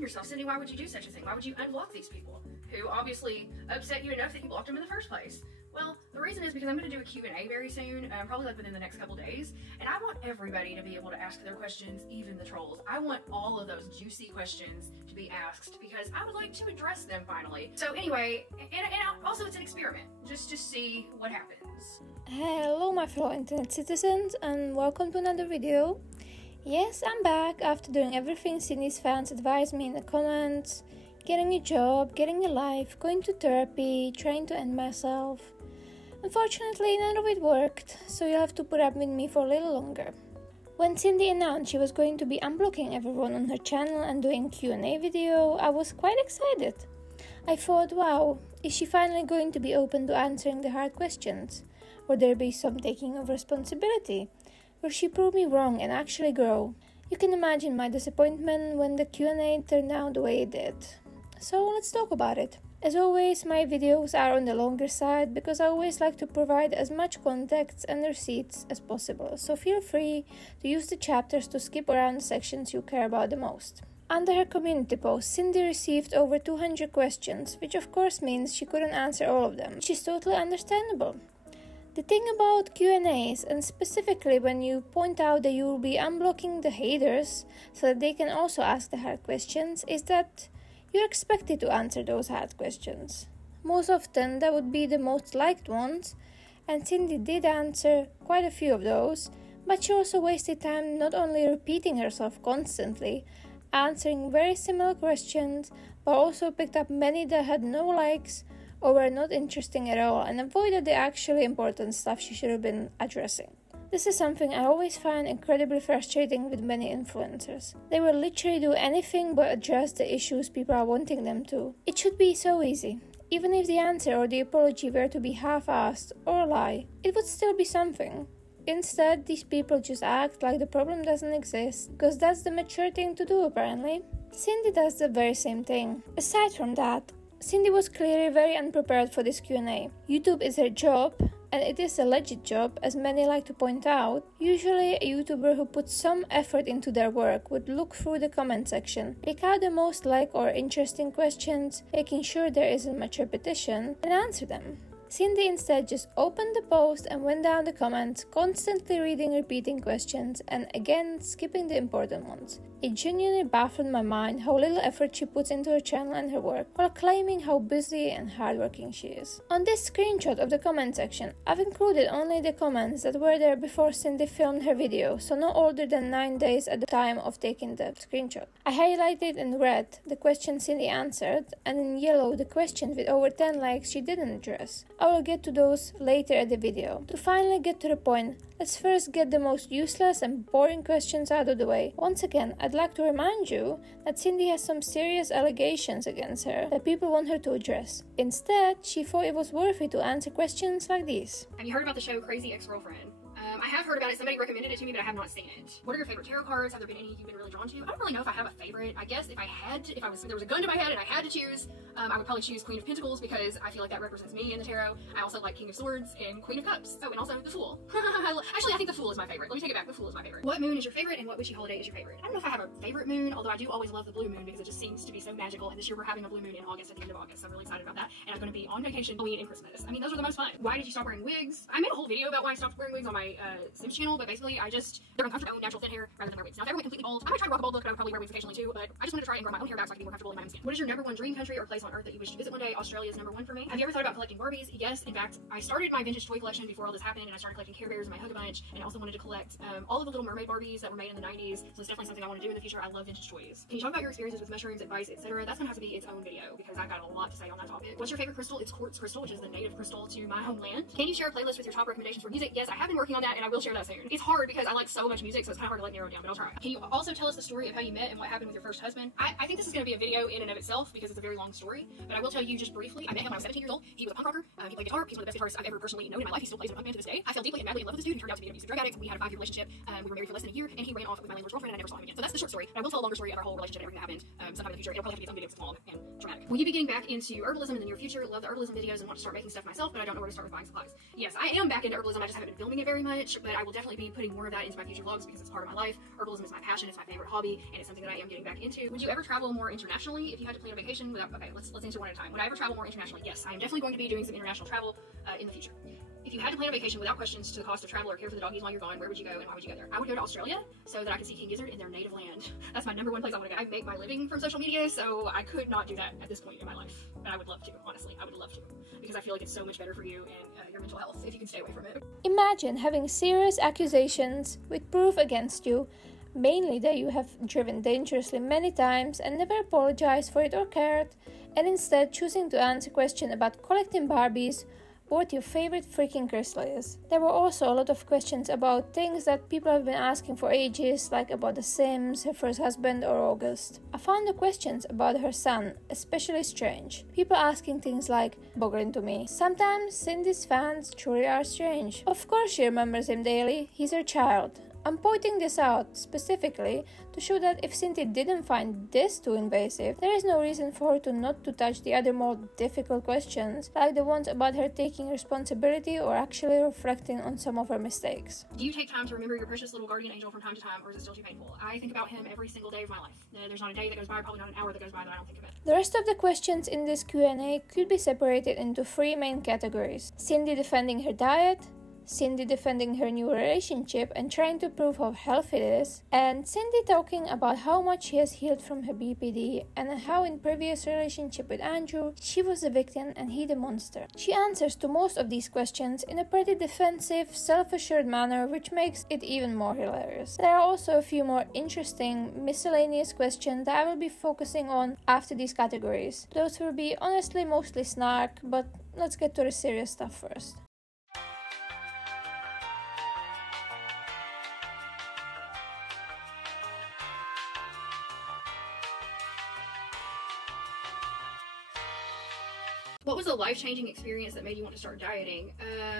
asking yourself, Cindy, why would you do such a thing? Why would you unblock these people who obviously upset you enough that you blocked them in the first place? Well, the reason is because I'm going to do a Q&A very soon, probably like within the next couple days, and I want everybody to be able to ask their questions, even the trolls. I want all of those juicy questions to be asked because I would like to address them finally. So anyway, and also it's an experiment, just to see what happens. Hello my fellow internet citizens and welcome to another video. Yes, I'm back after doing everything Cindy's fans advised me in the comments, getting a job, getting a life, going to therapy, trying to end myself. Unfortunately, none of it worked, so you'll have to put up with me for a little longer. When Cindy announced she was going to be unblocking everyone on her channel and doing Q&A video, I was quite excited. I thought, wow, is she finally going to be open to answering the hard questions? Will there be some taking of responsibility? Will she prove me wrong and actually grow? You can imagine my disappointment when the Q&A turned out the way it did. So let's talk about it. As always, my videos are on the longer side because I always like to provide as much context and receipts as possible, so feel free to use the chapters to skip around the sections you care about the most. Under her community post, Cindy received over 200 questions, which of course means she couldn't answer all of them, which is totally understandable. The thing about Q&As, and specifically when you point out that you will be unblocking the haters so that they can also ask the hard questions, is that you're expected to answer those hard questions. Most often, that would be the most liked ones, and Cindy did answer quite a few of those, but she also wasted time not only repeating herself constantly, answering very similar questions, but also picked up many that had no likes or were not interesting at all and avoided the actually important stuff she should have been addressing. This is something I always find incredibly frustrating with many influencers. They will literally do anything but address the issues people are wanting them to. It should be so easy. Even if the answer or the apology were to be half-assed or a lie, it would still be something. Instead, these people just act like the problem doesn't exist, because that's the mature thing to do apparently. Cindy does the very same thing. Aside from that, Cindy was clearly very unprepared for this Q&A. YouTube is her job, and it is a legit job, as many like to point out. Usually, a YouTuber who puts some effort into their work would look through the comment section, pick out the most liked or interesting questions, making sure there isn't much repetition, and answer them. Cindy instead just opened the post and went down the comments, constantly reading repeating questions and again skipping the important ones. It genuinely baffled my mind how little effort she puts into her channel and her work, while claiming how busy and hardworking she is. On this screenshot of the comment section, I've included only the comments that were there before Cindy filmed her video, so no older than 9 days at the time of taking the screenshot. I highlighted in red the questions Cindy answered, and in yellow the questions with over 10 likes she didn't address. I will get to those later at the video. To finally get to the point, let's first get the most useless and boring questions out of the way. Once again, I'd like to remind you that Cindy has some serious allegations against her that people want her to address. Instead, she thought it was worth it to answer questions like these. Have you heard about the show Crazy Ex-Girlfriend? I have heard about it. Somebody recommended it to me, but I have not seen it. What are your favorite tarot cards? Have there been any you've been really drawn to? I don't really know if I have a favorite. I guess if there was a gun to my head and I had to choose, I would probably choose Queen of Pentacles because I feel like that represents me in the tarot. I also like King of Swords and Queen of Cups. Oh, and also the Fool. Actually, I think the Fool is my favorite. Let me take it back. The Fool is my favorite. What moon is your favorite and what witchy holiday is your favorite? I don't know if I have a favorite moon, although I do always love the blue moon because it just seems to be so magical. And this year we're having a blue moon in August, at the end of August, so I'm really excited about that. And I'm going to be on vacation, Halloween and Christmas. I mean, those are the most fun. Why did you stop wearing wigs? I made a whole video about why I stopped wearing wigs on my Sims channel, but basically they're uncomfortable, own natural thin hair rather than wear wigs. Now if I ever went completely bald, I might try to rock a bald look, but I would probably wear wigs occasionally too, but I just wanted to try and grow my own hair back so I can be more comfortable in my own skin. What is your #1 dream country or place on earth that you wish to visit one day? Australia is #1 for me. Have you ever thought about collecting Barbies? Yes, in fact, I started my vintage toy collection before all this happened, and I started collecting Care Bears and my Hug-a-Bunch, and I also wanted to collect all of the Little Mermaid Barbies that were made in the 90s, so it's definitely something I want to do in the future. I love vintage toys. Can you talk about your experiences with mushrooms, advice, etc.? That's gonna have to be its own video because I've got a lot to say on that topic. What's your favorite crystal? It's quartz crystal, which is the native crystal to my homeland. Can you share a playlist with your top recommendations for music? Yes, I have been working on that, and I will share that soon. It's hard because I like so much music, so it's kind of hard to like narrow it down, but I'll try. Can you also tell us the story of how you met and what happened with your first husband? I think this is going to be a video in and of itself because it's a very long story, but I will tell you just briefly. I met him when I was 17 years old. He was a punk rocker. He played guitar. He's one of the best guitarists I've ever personally known in my life. He still plays in a punk band to this day. I fell deeply and madly in love with this dude. He turned out to be an abusive drug addict. We had a 5-year relationship. We were married for less than a year, and he ran off with my landlord's girlfriend, and I never saw him again. So that's the short story. But I will tell a longer story of our whole relationship and everything that happened sometime in the future. It'll probably have to be some video because it's long and dramatic. Will you be getting back into herbalism in the near future? Love the herbalism videos and want to start making stuff myself, but I don't know where to start with buying supplies. Yes, I am back into herbalism. I just haven't been filming it very much. much, but I will definitely be putting more of that into my future vlogs because it's part of my life. Herbalism is my passion, it's my favorite hobby, and it's something that I am getting back into. Would you ever travel more internationally if you had to plan a vacation without, okay, let's answer one at a time. Would I ever travel more internationally? Yes, I am definitely going to be doing some international travel in the future. If you had to plan a vacation without questions to the cost of travel or care for the doggies while you're gone, where would you go and why would you go there? I would go to Australia so that I could see King Gizzard in their native land. That's my #1 place I want to go. I make my living from social media, so I could not do that at this point in my life. But I would love to, honestly. I would love to. Because I feel like it's so much better for you and your mental health if you can stay away from it. Imagine having serious accusations with proof against you, mainly that you have driven dangerously many times and never apologized for it or cared, and instead choosing to answer a question about collecting Barbies, what your favorite freaking crystal is. There were also a lot of questions about things that people have been asking for ages, like about The Sims, her first husband, or August. I found the questions about her son especially strange. People asking things like, boggling to me. Sometimes Cindy's fans truly are strange. Of course she remembers him daily, he's her child. I'm pointing this out specifically to show that if Cindy didn't find this too invasive, there is no reason for her to not to touch the other more difficult questions, like the ones about her taking responsibility or actually reflecting on some of her mistakes. Do you take time to remember your precious little guardian angel from time to time, or is it still too painful? I think about him every single day of my life. There's not a day that goes by, probably not an hour that goes by that I don't think of it. The rest of the questions in this Q&A could be separated into 3 main categories: Cindy defending her diet, Cindy defending her new relationship and trying to prove how healthy it is, and Cindy talking about how much she has healed from her BPD and how in previous relationship with Andrew, she was the victim and he the monster. She answers to most of these questions in a pretty defensive, self-assured manner, which makes it even more hilarious. There are also a few more interesting, miscellaneous questions that I will be focusing on after these categories. Those will be honestly mostly snark, but let's get to the serious stuff first. What was a life-changing experience that made you want to start dieting?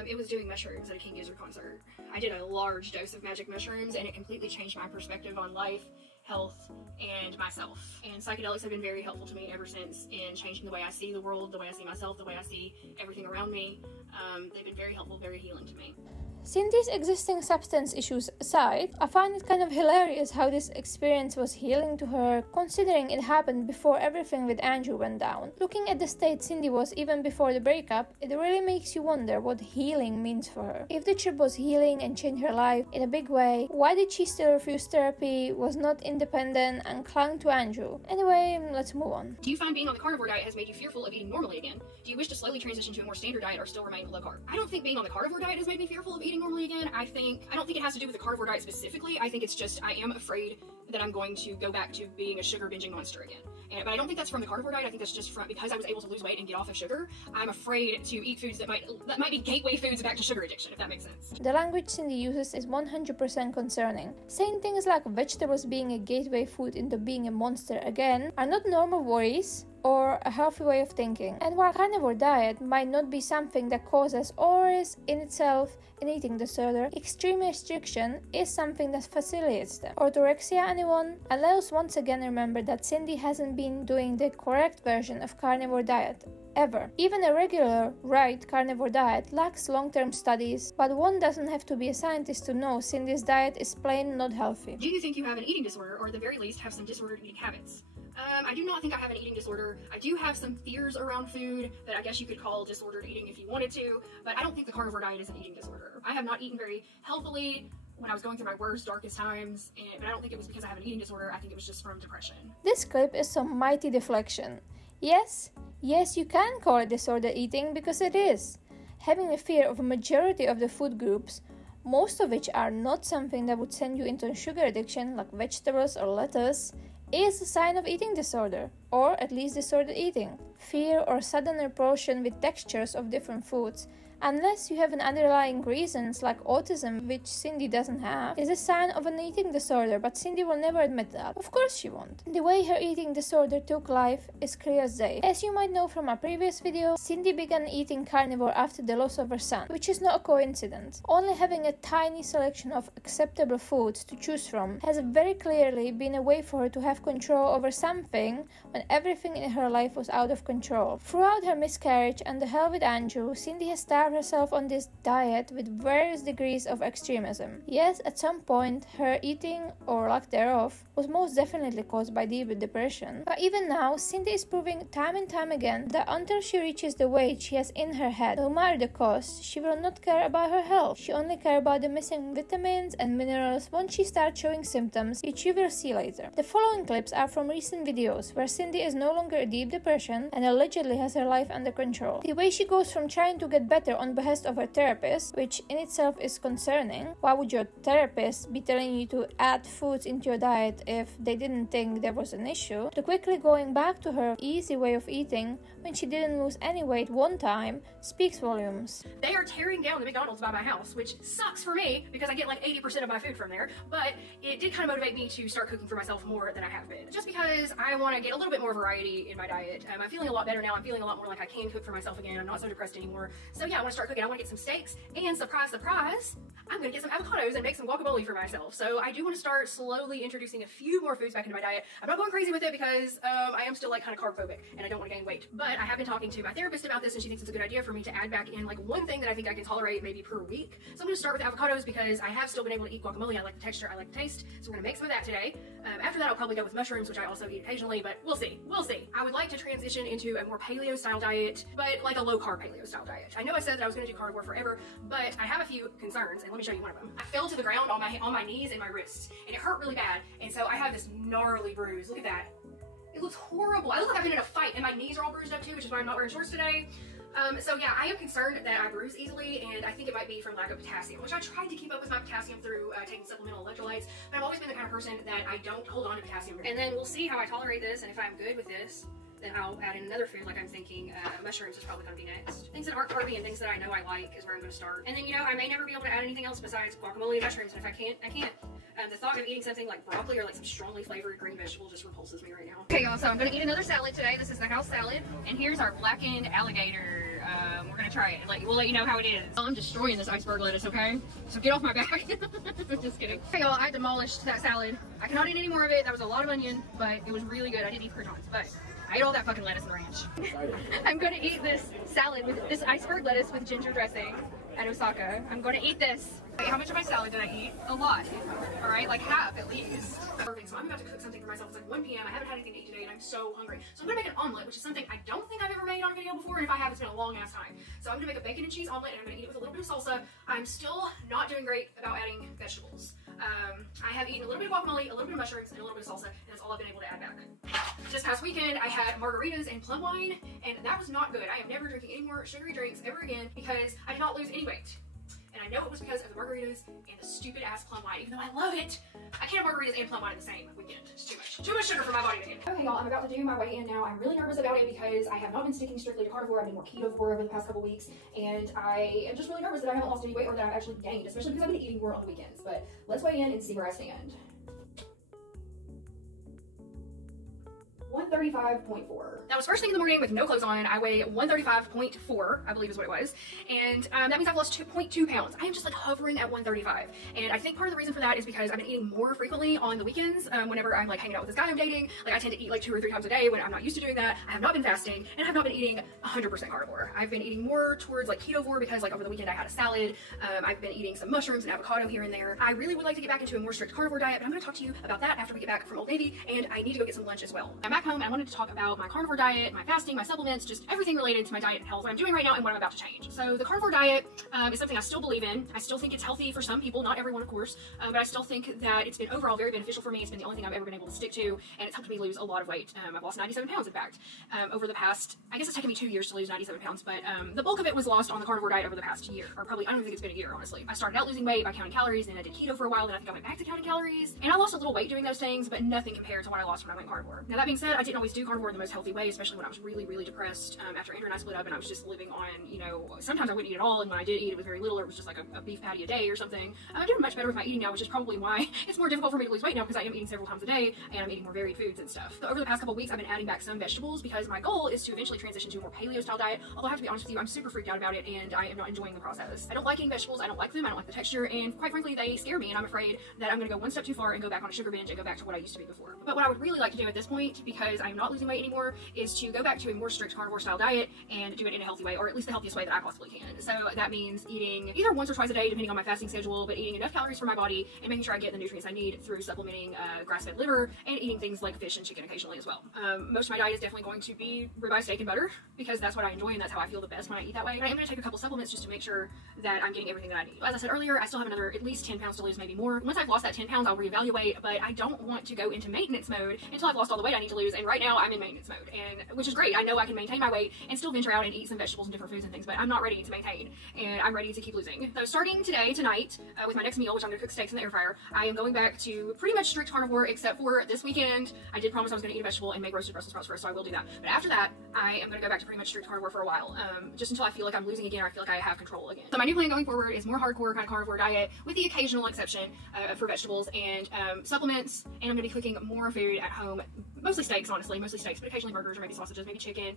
It was doing mushrooms at a King Gizzard concert. I did a large dose of magic mushrooms and it completely changed my perspective on life, health, and myself. And psychedelics have been very helpful to me ever since in changing the way I see the world, the way I see myself, the way I see everything around me. They've been very helpful, very healing to me. Cindy's existing substance issues aside, I find it kind of hilarious how this experience was healing to her, considering it happened before everything with Andrew went down. Looking at the state Cindy was even before the breakup, it really makes you wonder what healing means for her. If the trip was healing and changed her life in a big way, why did she still refuse therapy, was not independent, and clung to Andrew? Anyway, let's move on. Do you find being on the carnivore diet has made you fearful of eating normally again? Do you wish to slowly transition to a more standard diet or still remain low carb? I don't think being on the carnivore diet has made me fearful of eating normally again. I don't think it has to do with the carnivore diet specifically. I think it's just I am afraid that I'm going to go back to being a sugar binging monster again. But I don't think that's from the carnivore diet. I think that's just from because I was able to lose weight and get off of sugar. I'm afraid to eat foods that might be gateway foods back to sugar addiction, if that makes sense. The language Cindy uses is 100% concerning. Saying things like vegetables being a gateway food into being a monster again are not normal worries or a healthy way of thinking. And while carnivore diet might not be something that causes or is in itself an eating disorder, extreme restriction is something that facilitates them. Orthorexia, anyone? And let us once again remember that Cindy hasn't been doing the correct version of carnivore diet ever. Even a regular, right carnivore diet lacks long-term studies, but one doesn't have to be a scientist to know Cindy's diet is plain not healthy. Do you think you have an eating disorder, or at the very least have some disordered eating habits? I do not think I have an eating disorder. I do have some fears around food that I guess you could call disordered eating if you wanted to, but I don't think the carnivore diet is an eating disorder. I have not eaten very healthily when I was going through my worst, darkest times, but I don't think it was because I have an eating disorder. I think it was just from depression. This clip is some mighty deflection. Yes, you can call it disordered eating because it is. Having a fear of a majority of the food groups, most of which are not something that would send you into a sugar addiction like vegetables or lettuce, is a sign of eating disorder, or at least disordered eating. Fear or sudden repulsion with textures of different foods, unless you have an underlying reasons like autism, which Cindy doesn't have, is a sign of an eating disorder, but Cindy will never admit that. Of course she won't. The way her eating disorder took life is clear as day. As you might know from my previous video, Cindy began eating carnivore after the loss of her son, which is not a coincidence. Only having a tiny selection of acceptable foods to choose from has very clearly been a way for her to have control over something when everything in her life was out of control. Throughout her miscarriage and the hell with Andrew, Cindy has starved starve herself on this diet with various degrees of extremism. Yes, at some point, her eating, or lack thereof, was most definitely caused by deep depression. But even now, Cindy is proving time and time again that until she reaches the weight she has in her head, no matter the cost, she will not care about her health. She only cares about the missing vitamins and minerals once she starts showing symptoms, which you will see later. The following clips are from recent videos where Cindy is no longer in deep depression and allegedly has her life under control. The way she goes from trying to get better on behest of her therapist, which in itself is concerning. Why would your therapist be telling you to add foods into your diet if they didn't think there was an issue? To quickly going back to her easy way of eating when she didn't lose any weight one time speaks volumes. They are tearing down the McDonald's by my house, which sucks for me because I get like 80% of my food from there, but it did kind of motivate me to start cooking for myself more than I have been. Just because I want to get a little bit more variety in my diet. I'm feeling a lot better now. I'm feeling a lot more like I can cook for myself again. I'm not so depressed anymore. So yeah, I want to start cooking. I want to get some steaks, and surprise, surprise, I'm going to get some avocados and make some guacamole for myself. So I do want to start slowly introducing a few more foods back into my diet. I'm not going crazy with it because I am still like kind of carb phobic and I don't want to gain weight. But I have been talking to my therapist about this, and she thinks it's a good idea for me to add back in like one thing that I think I can tolerate maybe per week. So I'm going to start with avocados because I have still been able to eat guacamole. I like the texture, I like the taste. So we're going to make some of that today. After that, I'll probably go with mushrooms, which I also eat occasionally, but we'll see. We'll see. I would like to transition into a more paleo style diet, but like a low carb paleo style diet. I know I said that I was going to do carnivore forever, but I have a few concerns, and let me show you one of them. I fell to the ground on my knees and my wrists, and it hurt really bad, and so I have this gnarly bruise. Look at that. It looks horrible. I look like I've been in a fight, and my knees are all bruised up too, which is why I'm not wearing shorts today. So yeah, I am concerned that I bruise easily, and I think it might be from lack of potassium, which I tried to keep up with my potassium through taking supplemental electrolytes, but I've always been the kind of person that I don't hold on to potassium. And then we'll see how I tolerate this, and if I'm good with this, then I'll add in another food. Like I'm thinking mushrooms is probably going to be next. Things that aren't carby and things that I know I like is where I'm going to start. And then, you know, I may never be able to add anything else besides guacamole and mushrooms, and if I can't, I can't. The thought of eating something like broccoli or like some strongly flavored green vegetable just repulses me right now. Okay, y'all, so I'm going to eat another salad today. This is the house salad, and here's our blackened alligator. We're going to try it. Like, we'll let you know how it is. I'm destroying this iceberg lettuce, okay? So get off my back. Just kidding. Okay, y'all, I demolished that salad. I cannot eat any more of it. That was a lot of onion, but it was really good. I didn't eat croutons, but I ate all that fucking lettuce and ranch. I'm going to eat this salad with this iceberg lettuce with ginger dressing at Osaka. I'm going to eat this. Wait, how much of my salad did I eat? A lot. All right, like half at least. Perfect. So I'm about to cook something for myself. It's like 1 p.m. I haven't had anything to eat today, and I'm so hungry. So I'm gonna make an omelet, which is something I don't think I've ever made on a video before, and if I have, it's been a long ass time. So I'm gonna make a bacon and cheese omelet, and I'm gonna eat it with a little bit of salsa. I'm still not doing great about adding vegetables. I have eaten a little bit of guacamole, a little bit of mushrooms, and a little bit of salsa, and that's all I've been able to add back. This past weekend, I had margaritas and plum wine, and that was not good. I am never drinking any more sugary drinks ever again because I did not lose any weight. And I know it was because of the margaritas and the stupid ass plum wine, even though I love it. I can't have margaritas and plum wine in the same weekend. It's too much. Too much sugar for my body to handle. Okay, y'all, I'm about to do my weigh-in now. I'm really nervous about it because I have not been sticking strictly to carnivore. I've been more ketovore over the past couple weeks, and I am just really nervous that I haven't lost any weight or that I've actually gained, especially because I've been eating more on the weekends. But let's weigh in and see where I stand. 135.4. That was first thing in the morning with no clothes on. I weigh 135.4, I believe is what it was. And that means I've lost 2.2 pounds. I am just like hovering at 135. And I think part of the reason for that is because I've been eating more frequently on the weekends whenever I'm like hanging out with this guy I'm dating. Like I tend to eat like 2 or 3 times a day when I'm not used to doing that. I have not been fasting, and I have not been eating 100% carnivore. I've been eating more towards like ketovore because like over the weekend I had a salad. I've been eating some mushrooms and avocado here and there. I really would like to get back into a more strict carnivore diet, but I'm going to talk to you about that after we get back from Old Navy, and I need to go get some lunch as well. I'm back home and I wanted to talk about my carnivore diet, my fasting, my supplements, just everything related to my diet and health, what I'm doing right now and what I'm about to change. So the carnivore diet is something I still believe in. I still think it's healthy for some people, not everyone of course, but I still think that it's been overall very beneficial for me. It's been the only thing I've ever been able to stick to, and it's helped me lose a lot of weight. I've lost 97 pounds in fact over the past, I guess it's taken me 2 years to lose 97 pounds, but the bulk of it was lost on the carnivore diet over the past year, or probably, I don't even think it's been a year honestly. I started out losing weight by counting calories, and I did keto for a while, then I think I went back to counting calories, and I lost a little weight doing those things, but nothing compared to what I lost when I went carnivore. Now that being said, I didn't always do carnivore in the most healthy way, especially when I was really, really depressed after Andrew and I split up, and I was just living on, you know, sometimes I wouldn't eat at all, and when I did eat, it was very little, or it was just like a beef patty a day or something. I'm doing much better with my eating now, which is probably why it's more difficult for me to lose weight now, because I am eating several times a day, and I'm eating more varied foods and stuff. So over the past couple weeks, I've been adding back some vegetables, because my goal is to eventually transition to a more paleo style diet, although I have to be honest with you, I'm super freaked out about it, and I am not enjoying the process. I don't like eating vegetables, I don't like them, I don't like the texture, and quite frankly, they scare me, and I'm afraid that I'm gonna go one step too far and go back on a sugar binge and go back to what I used to be before. But what I would really like to do at this point, because I I am not losing weight anymore is to go back to a more strict carnivore style diet and do it in a healthy way, or at least the healthiest way that I possibly can. So that means eating either once or twice a day, depending on my fasting schedule, but eating enough calories for my body and making sure I get the nutrients I need through supplementing grass-fed liver and eating things like fish and chicken occasionally as well. Most of my diet is definitely going to be ribeye steak and butter because that's what I enjoy and that's how I feel the best when I eat that way. But I am going to take a couple supplements just to make sure that I'm getting everything that I need. As I said earlier, I still have another at least 10 pounds to lose, maybe more. Once I've lost that 10 pounds, I'll reevaluate, but I don't want to go into maintenance mode until I've lost all the weight I need to lose. And right now I'm in maintenance mode, and which is great. I know I can maintain my weight and still venture out and eat some vegetables and different foods and things, but I'm not ready to maintain, and I'm ready to keep losing. So starting tonight, with my next meal, which I'm gonna cook steaks in the air fryer, I am going back to pretty much strict carnivore, except for this weekend. I did promise I was gonna eat a vegetable and make roasted Brussels sprouts first, so I will do that. But after that, I am gonna go back to pretty much strict carnivore for a while, just until I feel like I'm losing again, or I feel like I have control again. So my new plan going forward is more hardcore kind of carnivore diet, with the occasional exception for vegetables and supplements, and I'm gonna be cooking more food at home, mostly steaks, honestly, mostly steaks, but occasionally burgers or maybe sausages, maybe chicken,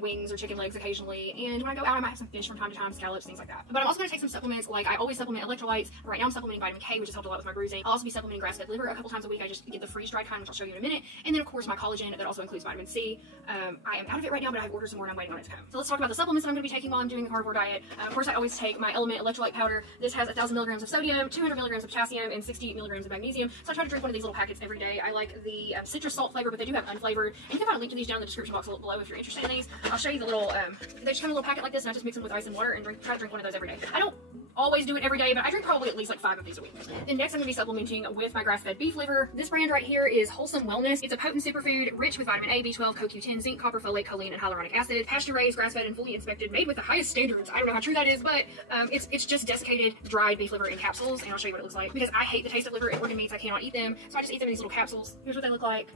wings or chicken legs occasionally, and when I go out I might have some fish from time to time, scallops, things like that. But I'm also going to take some supplements, like I always supplement electrolytes. Right now I'm supplementing vitamin K, which has helped a lot with my bruising. I'll also be supplementing grass-fed liver a couple times a week. I just get the freeze-dried kind, which I'll show you in a minute, and then of course my collagen that also includes vitamin C. I am out of it right now, but I've ordered some more and I'm waiting on it to come. So let's talk about the supplements that I'm going to be taking while I'm doing the carnivore diet. Of course I always take my Element electrolyte powder. This has 1,000 milligrams of sodium, 200 milligrams of potassium, and 60 milligrams of magnesium. So I try to drink one of these little packets every day. I like the citrus salt flavor, but they do have unflavored. And you can find a link to these down in the description box below if you're interested in these. I'll show you the little, they just come in a little packet like this, and I just mix them with ice and water and try to drink one of those every day. I don't always do it every day, but I drink probably at least like 5 of these a week. Then next I'm going to be supplementing with my grass-fed beef liver. This brand right here is Wholesome Wellness. It's a potent superfood rich with vitamin A, B12, CoQ10, zinc, copper, folate, choline, and hyaluronic acid. Pasture-raised, grass-fed, and fully inspected, made with the highest standards. I don't know how true that is, but it's just desiccated, dried beef liver in capsules, and I'll show you what it looks like. Because I hate the taste of liver and organ meats, I cannot eat them, so I just eat them in these little capsules. Here's what they look like.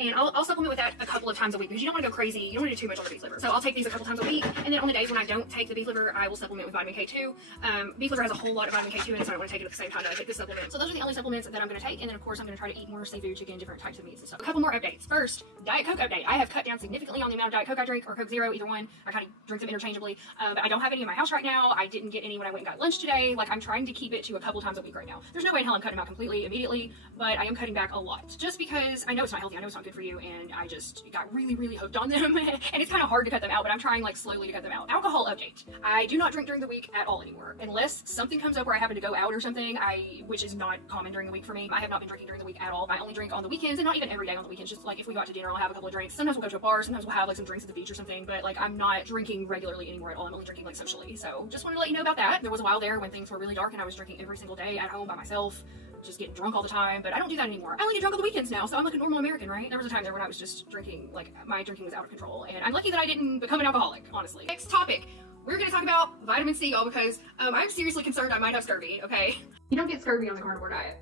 And I'll supplement with that a couple of times a week because you don't want to go crazy. You don't want to do too much on the beef liver. So I'll take these a couple times a week. And then on the days when I don't take the beef liver, I will supplement with vitamin K2. Beef liver has a whole lot of vitamin K2 in it, so I don't want to take it at the same time that I take this supplement. So those are the only supplements that I'm going to take. And then of course I'm going to try to eat more seafood, chicken, different types of meats and stuff. A couple more updates. First, Diet Coke update. I have cut down significantly on the amount of Diet Coke I drink, or Coke Zero, either one. I kind of drink them interchangeably. But I don't have any in my house right now. I didn't get any when I went and got lunch today. Like, I'm trying to keep it to a couple times a week right now. There's no way in hell I'm cutting them out completely immediately, but I am cutting back a lot. Just because I know it's not healthy, I know it's not good for you, and I just got really hooked on them and it's kind of hard to cut them out, but I'm trying like slowly to cut them out. Alcohol update. I do not drink during the week at all anymore, unless something comes up where I happen to go out or something, which is not common during the week for me. I have not been drinking during the week at all. I only drink on the weekends, and not even every day on the weekends. Just like if we go out to dinner, I'll have a couple of drinks. Sometimes we'll go to a bar, sometimes we'll have like some drinks at the beach or something, but like I'm not drinking regularly anymore at all. I'm only drinking like socially. So just wanted to let you know about that. There was a while there when things were really dark and I was drinking every single day at home by myself, just getting drunk all the time, but I don't do that anymore. I only get drunk on the weekends now, so I'm like a normal American, right? There was a time there when I was just drinking, like my drinking was out of control, and I'm lucky that I didn't become an alcoholic, honestly. Next topic. We're gonna talk about vitamin C, y'all, because I'm seriously concerned I might have scurvy, okay? You don't get scurvy on the carnivore diet.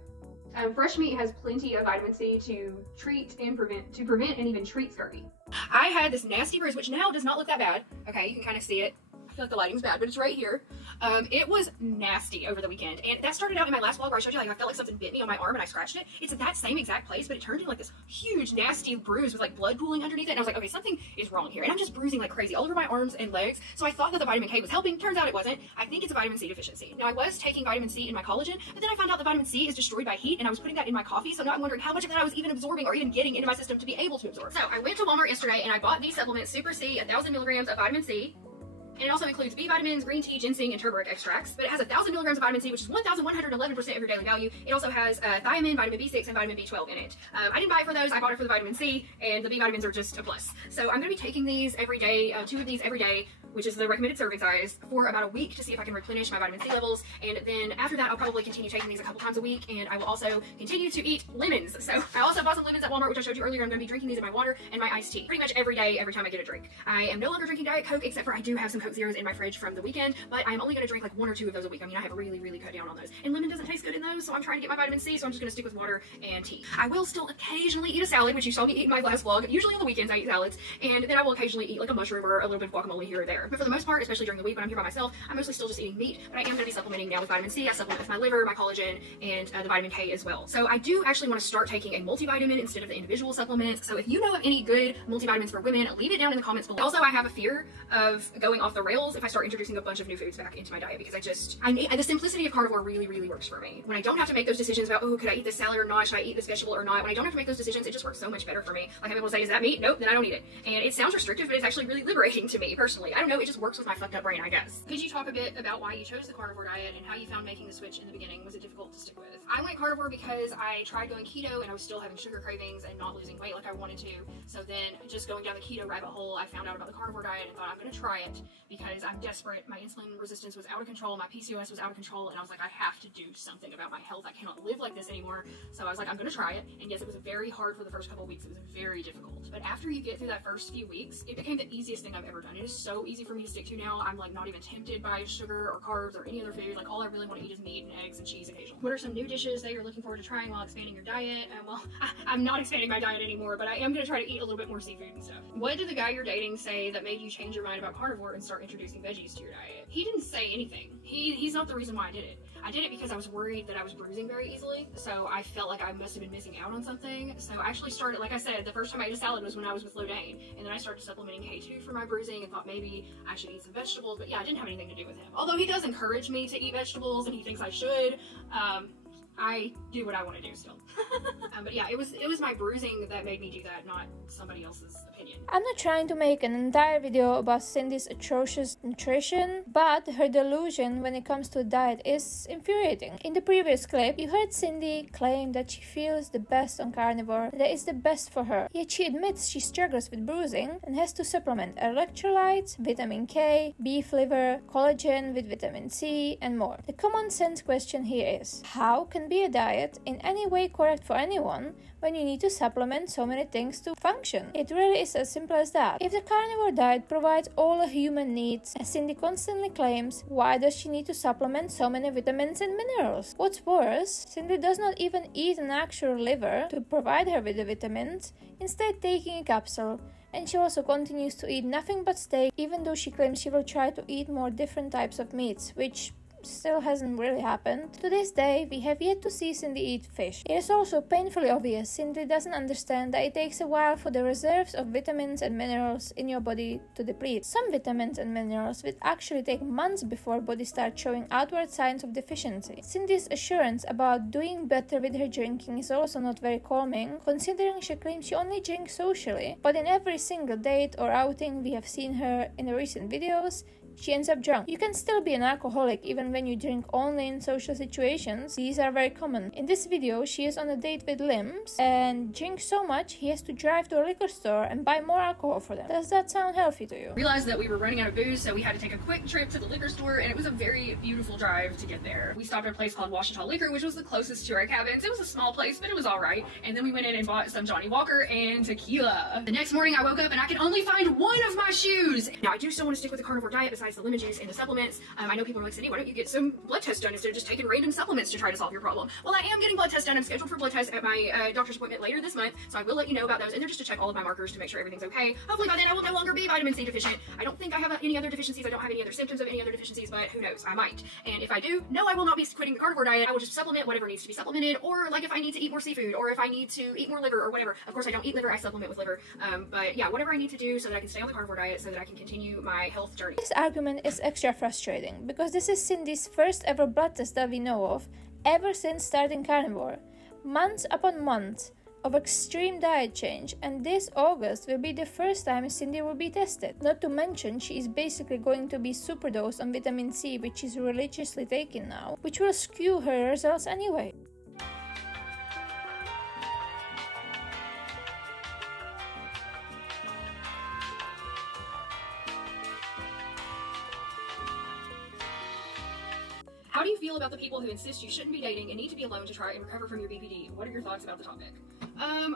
Fresh meat has plenty of vitamin C to prevent and even treat scurvy. I had this nasty bruise, which now does not look that bad. Okay, you can kind of see it. I feel like the lighting's bad, but it's right here. It was nasty over the weekend, and that started out in my last vlog where I showed you like I felt like something bit me on my arm and I scratched it. It's at that same exact place, but it turned into like this huge nasty bruise with like blood pooling underneath it, and I was like, okay, something is wrong here, and I'm just bruising like crazy all over my arms and legs. So I thought that the vitamin K was helping. Turns out it wasn't. I think it's a vitamin C deficiency. Now I was taking vitamin C in my collagen, but then I found out that vitamin C is destroyed by heat, and I was putting that in my coffee, so now I'm wondering how much of that I was even absorbing or even getting into my system to be able to absorb. So I went to Walmart yesterday and I bought these supplements, Super C, 1,000 milligrams of vitamin C. And it also includes B vitamins, green tea, ginseng, and turmeric extracts. But it has 1,000 milligrams of vitamin C, which is 1,111% of your daily value. It also has thiamine, vitamin B6, and vitamin B12 in it. I didn't buy it for those. I bought it for the vitamin C, and the B vitamins are just a plus. So I'm going to be taking these every day, 2 of these every day, which is the recommended serving size, for about a week to see if I can replenish my vitamin C levels. And then after that, I'll probably continue taking these a couple times a week, and I will also continue to eat lemons. So I also bought some lemons at Walmart, which I showed you earlier. I'm going to be drinking these in my water and my iced tea pretty much every day, every time I get a drink. I am no longer drinking Diet Coke, except for I do have some Coke Zeros in my fridge from the weekend, but I'm only going to drink like 1 or 2 of those a week. I mean, I have really cut down on those. And lemon doesn't taste good in those, so I'm trying to get my vitamin C, so I'm just going to stick with water and tea. I will still occasionally eat a salad, which you saw me eat in my last vlog. Usually on the weekends I eat salads, and then I will occasionally eat like a mushroom or a little bit of guacamole here or there. But for the most part, especially during the week when I'm here by myself, I'm mostly still just eating meat, but I am going to be supplementing now with vitamin C. I supplement with my liver, my collagen, and the vitamin K as well. So I do actually want to start taking a multivitamin instead of the individual supplements. So if you know of any good multivitamins for women, leave it down in the comments below. Also, I have a fear of going off the the rails if I start introducing a bunch of new foods back into my diet, because the simplicity of carnivore really, really works for me. When I don't have to make those decisions about, oh, could I eat this salad or not? Should I eat this vegetable or not? When I don't have to make those decisions, it just works so much better for me. Like, I'm able to say, is that meat? Nope, then I don't eat it. And it sounds restrictive, but it's actually really liberating to me personally. I don't know, it just works with my fucked up brain, I guess. Could you talk a bit about why you chose the carnivore diet and how you found making the switch in the beginning? Was it difficult to stick with? I went carnivore because I tried going keto and I was still having sugar cravings and not losing weight like I wanted to. So then, just going down the keto rabbit hole, I found out about the carnivore diet and thought, I'm gonna try it because I'm desperate. My insulin resistance was out of control, my PCOS was out of control, and I was like, I have to do something about my health. I cannot live like this anymore. So I was like, I'm gonna try it. And yes, it was very hard for the first couple of weeks. It was very difficult. But after you get through that first few weeks, it became the easiest thing I've ever done. It is so easy for me to stick to now. I'm like not even tempted by sugar or carbs or any other food. Like, all I really want to eat is meat and eggs and cheese occasionally. What are some new dishes that you're looking forward to trying while expanding your diet? Well, I'm not expanding my diet anymore, but I am gonna try to eat a little bit more seafood and stuff. What did the guy you're dating say that made you change your mind about carnivore and start introducing veggies to your diet? He didn't say anything. He's not the reason why I did it. I did it because I was worried that I was bruising very easily, so I felt like I must have been missing out on something. So I actually started, like I said, the first time I ate a salad was when I was with Lodain, and then I started supplementing K2 for my bruising and thought maybe I should eat some vegetables, but yeah, I didn't have anything to do with him. Although he does encourage me to eat vegetables and he thinks I should, I do what I want to do still. But yeah, it was my bruising that made me do that, not somebody else's opinion. I'm not trying to make an entire video about Cindy's atrocious nutrition, but her delusion when it comes to diet is infuriating. In the previous clip, you heard Cindy claim that she feels the best on carnivore, that it's the best for her. Yet she admits she struggles with bruising and has to supplement electrolytes, vitamin K, beef liver, collagen with vitamin C, and more. The common sense question here is, how can be a diet in any way correct for anyone when you need to supplement so many things to function? It really is as simple as that. If the carnivore diet provides all a human needs, as Cindy constantly claims, why does she need to supplement so many vitamins and minerals? What's worse, Cindy does not even eat an actual liver to provide her with the vitamins, instead taking a capsule. And she also continues to eat nothing but steak, even though she claims she will try to eat more different types of meats, which still hasn't really happened. To this day, we have yet to see Cindy eat fish. It is also painfully obvious Cindy doesn't understand that it takes a while for the reserves of vitamins and minerals in your body to deplete. Some vitamins and minerals will actually take months before body starts showing outward signs of deficiency. Cindy's assurance about doing better with her drinking is also not very calming, considering she claims she only drinks socially, but in every single date or outing we have seen her in the recent videos, she ends up drunk. You can still be an alcoholic even when you drink only in social situations. These are very common. In this video, she is on a date with Limbs and drinks so much he has to drive to a liquor store and buy more alcohol for them. Does that sound healthy to you? Realized that we were running out of booze, so we had to take a quick trip to the liquor store, and it was a very beautiful drive to get there. We stopped at a place called Washita Liquor, which was the closest to our cabins. It was a small place, but it was alright. And then we went in and bought some Johnny Walker and tequila. The next morning I woke up and I could only find one of my shoes. Now I do still want to stick with the carnivore diet besides the lemon juice and the supplements. I know people are like, Cindy, why don't you get some blood tests done instead of just taking random supplements to try to solve your problem? Well, I am getting blood tests done. I'm scheduled for blood tests at my doctor's appointment later this month, so I will let you know about those. And they're just to check all of my markers to make sure everything's okay. Hopefully by then I will no longer be vitamin C deficient. I don't think I have any other deficiencies. I don't have any other symptoms of any other deficiencies, but who knows? I might. And if I do, no, I will not be quitting the carnivore diet. I will just supplement whatever needs to be supplemented, or like if I need to eat more seafood, or if I need to eat more liver or whatever. Of course, I don't eat liver. I supplement with liver. But yeah, whatever I need to do so that I can stay on the carnivore diet so that I can continue my health journey. This argument is extra frustrating because this is Cindy's first ever blood test that we know of ever since starting carnivore. Months upon months of extreme diet change, and this August will be the first time Cindy will be tested. Not to mention, she is basically going to be superdosed on vitamin C, which she's religiously taking now, which will skew her results anyway. How do you feel about the people who insist you shouldn't be dating and need to be alone to try and recover from your BPD? What are your thoughts about the topic?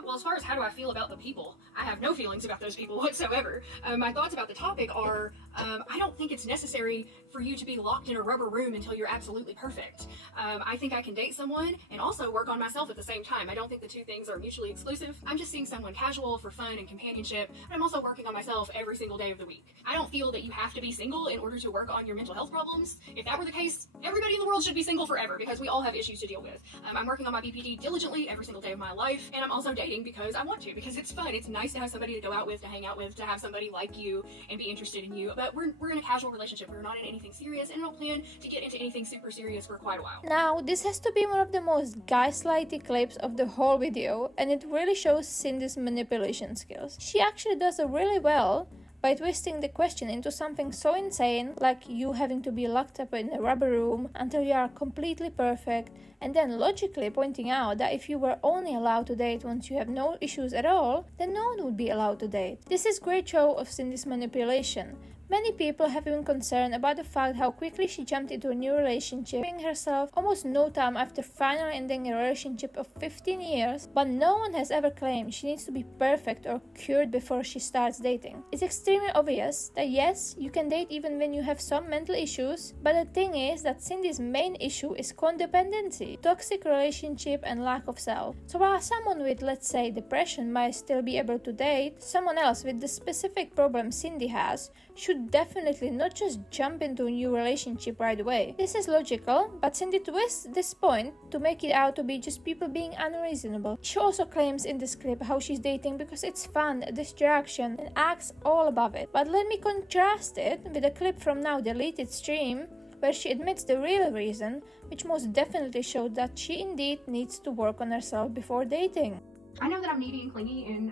Well, as far as how do I feel about the people, I have no feelings about those people whatsoever. My thoughts about the topic are, I don't think it's necessary for you to be locked in a rubber room until you're absolutely perfect. I think I can date someone and also work on myself at the same time. I don't think the two things are mutually exclusive. I'm just seeing someone casual for fun and companionship, but I'm also working on myself every single day of the week. I don't feel that you have to be single in order to work on your mental health problems. If that were the case, everybody in the world should be single forever because we all have issues to deal with. I'm working on my BPD diligently every single day of my life, and I'm also dating because I want to, because it's fun. It's nice nice to have somebody to go out with, to hang out with, to have somebody like you and be interested in you. But we're in a casual relationship. We're not in anything serious, and I don't plan to get into anything super serious for quite a while. Now, this has to be one of the most gaslighty clips of the whole video, and it really shows Cindy's manipulation skills. She actually does it really well by twisting the question into something so insane, like you having to be locked up in a rubber room until you are completely perfect, and then logically pointing out that if you were only allowed to date once you have no issues at all, then no one would be allowed to date. This is great show of Cindy's manipulation. Many people have been concerned about the fact how quickly she jumped into a new relationship, giving herself almost no time after finally ending a relationship of 15 years, but no one has ever claimed she needs to be perfect or cured before she starts dating. It's extremely obvious that yes, you can date even when you have some mental issues, but the thing is that Cindy's main issue is codependency, toxic relationship and lack of self. So while someone with, let's say, depression might still be able to date, someone else with the specific problem Cindy has should definitely not just jump into a new relationship right away. This is logical, but Cindy twists this point to make it out to be just people being unreasonable. She also claims in this clip how she's dating because it's fun, a distraction, and acts all above it. But let me contrast it with a clip from now deleted stream where she admits the real reason, which most definitely showed that she indeed needs to work on herself before dating. I know that I'm needy and clingy and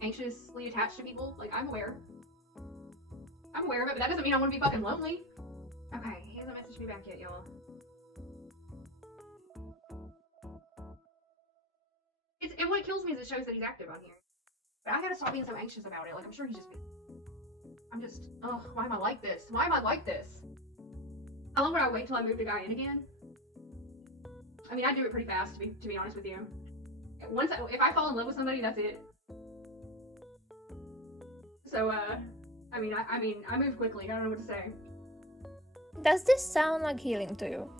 anxiously attached to people. Like, I'm aware of it, but that doesn't mean I want to be fucking lonely. Okay, he hasn't messaged me back yet, y'all. What kills me is it shows that he's active on here. But I gotta stop being so anxious about it. Like, I'm sure he's just, ugh, why am I like this? Why am I like this? How long would I wait till I moved a guy in again? I mean, I do it pretty fast, to be honest with you. If I fall in love with somebody, that's it. So, I mean, I move quickly. I don't know what to say. Does this sound like healing to you?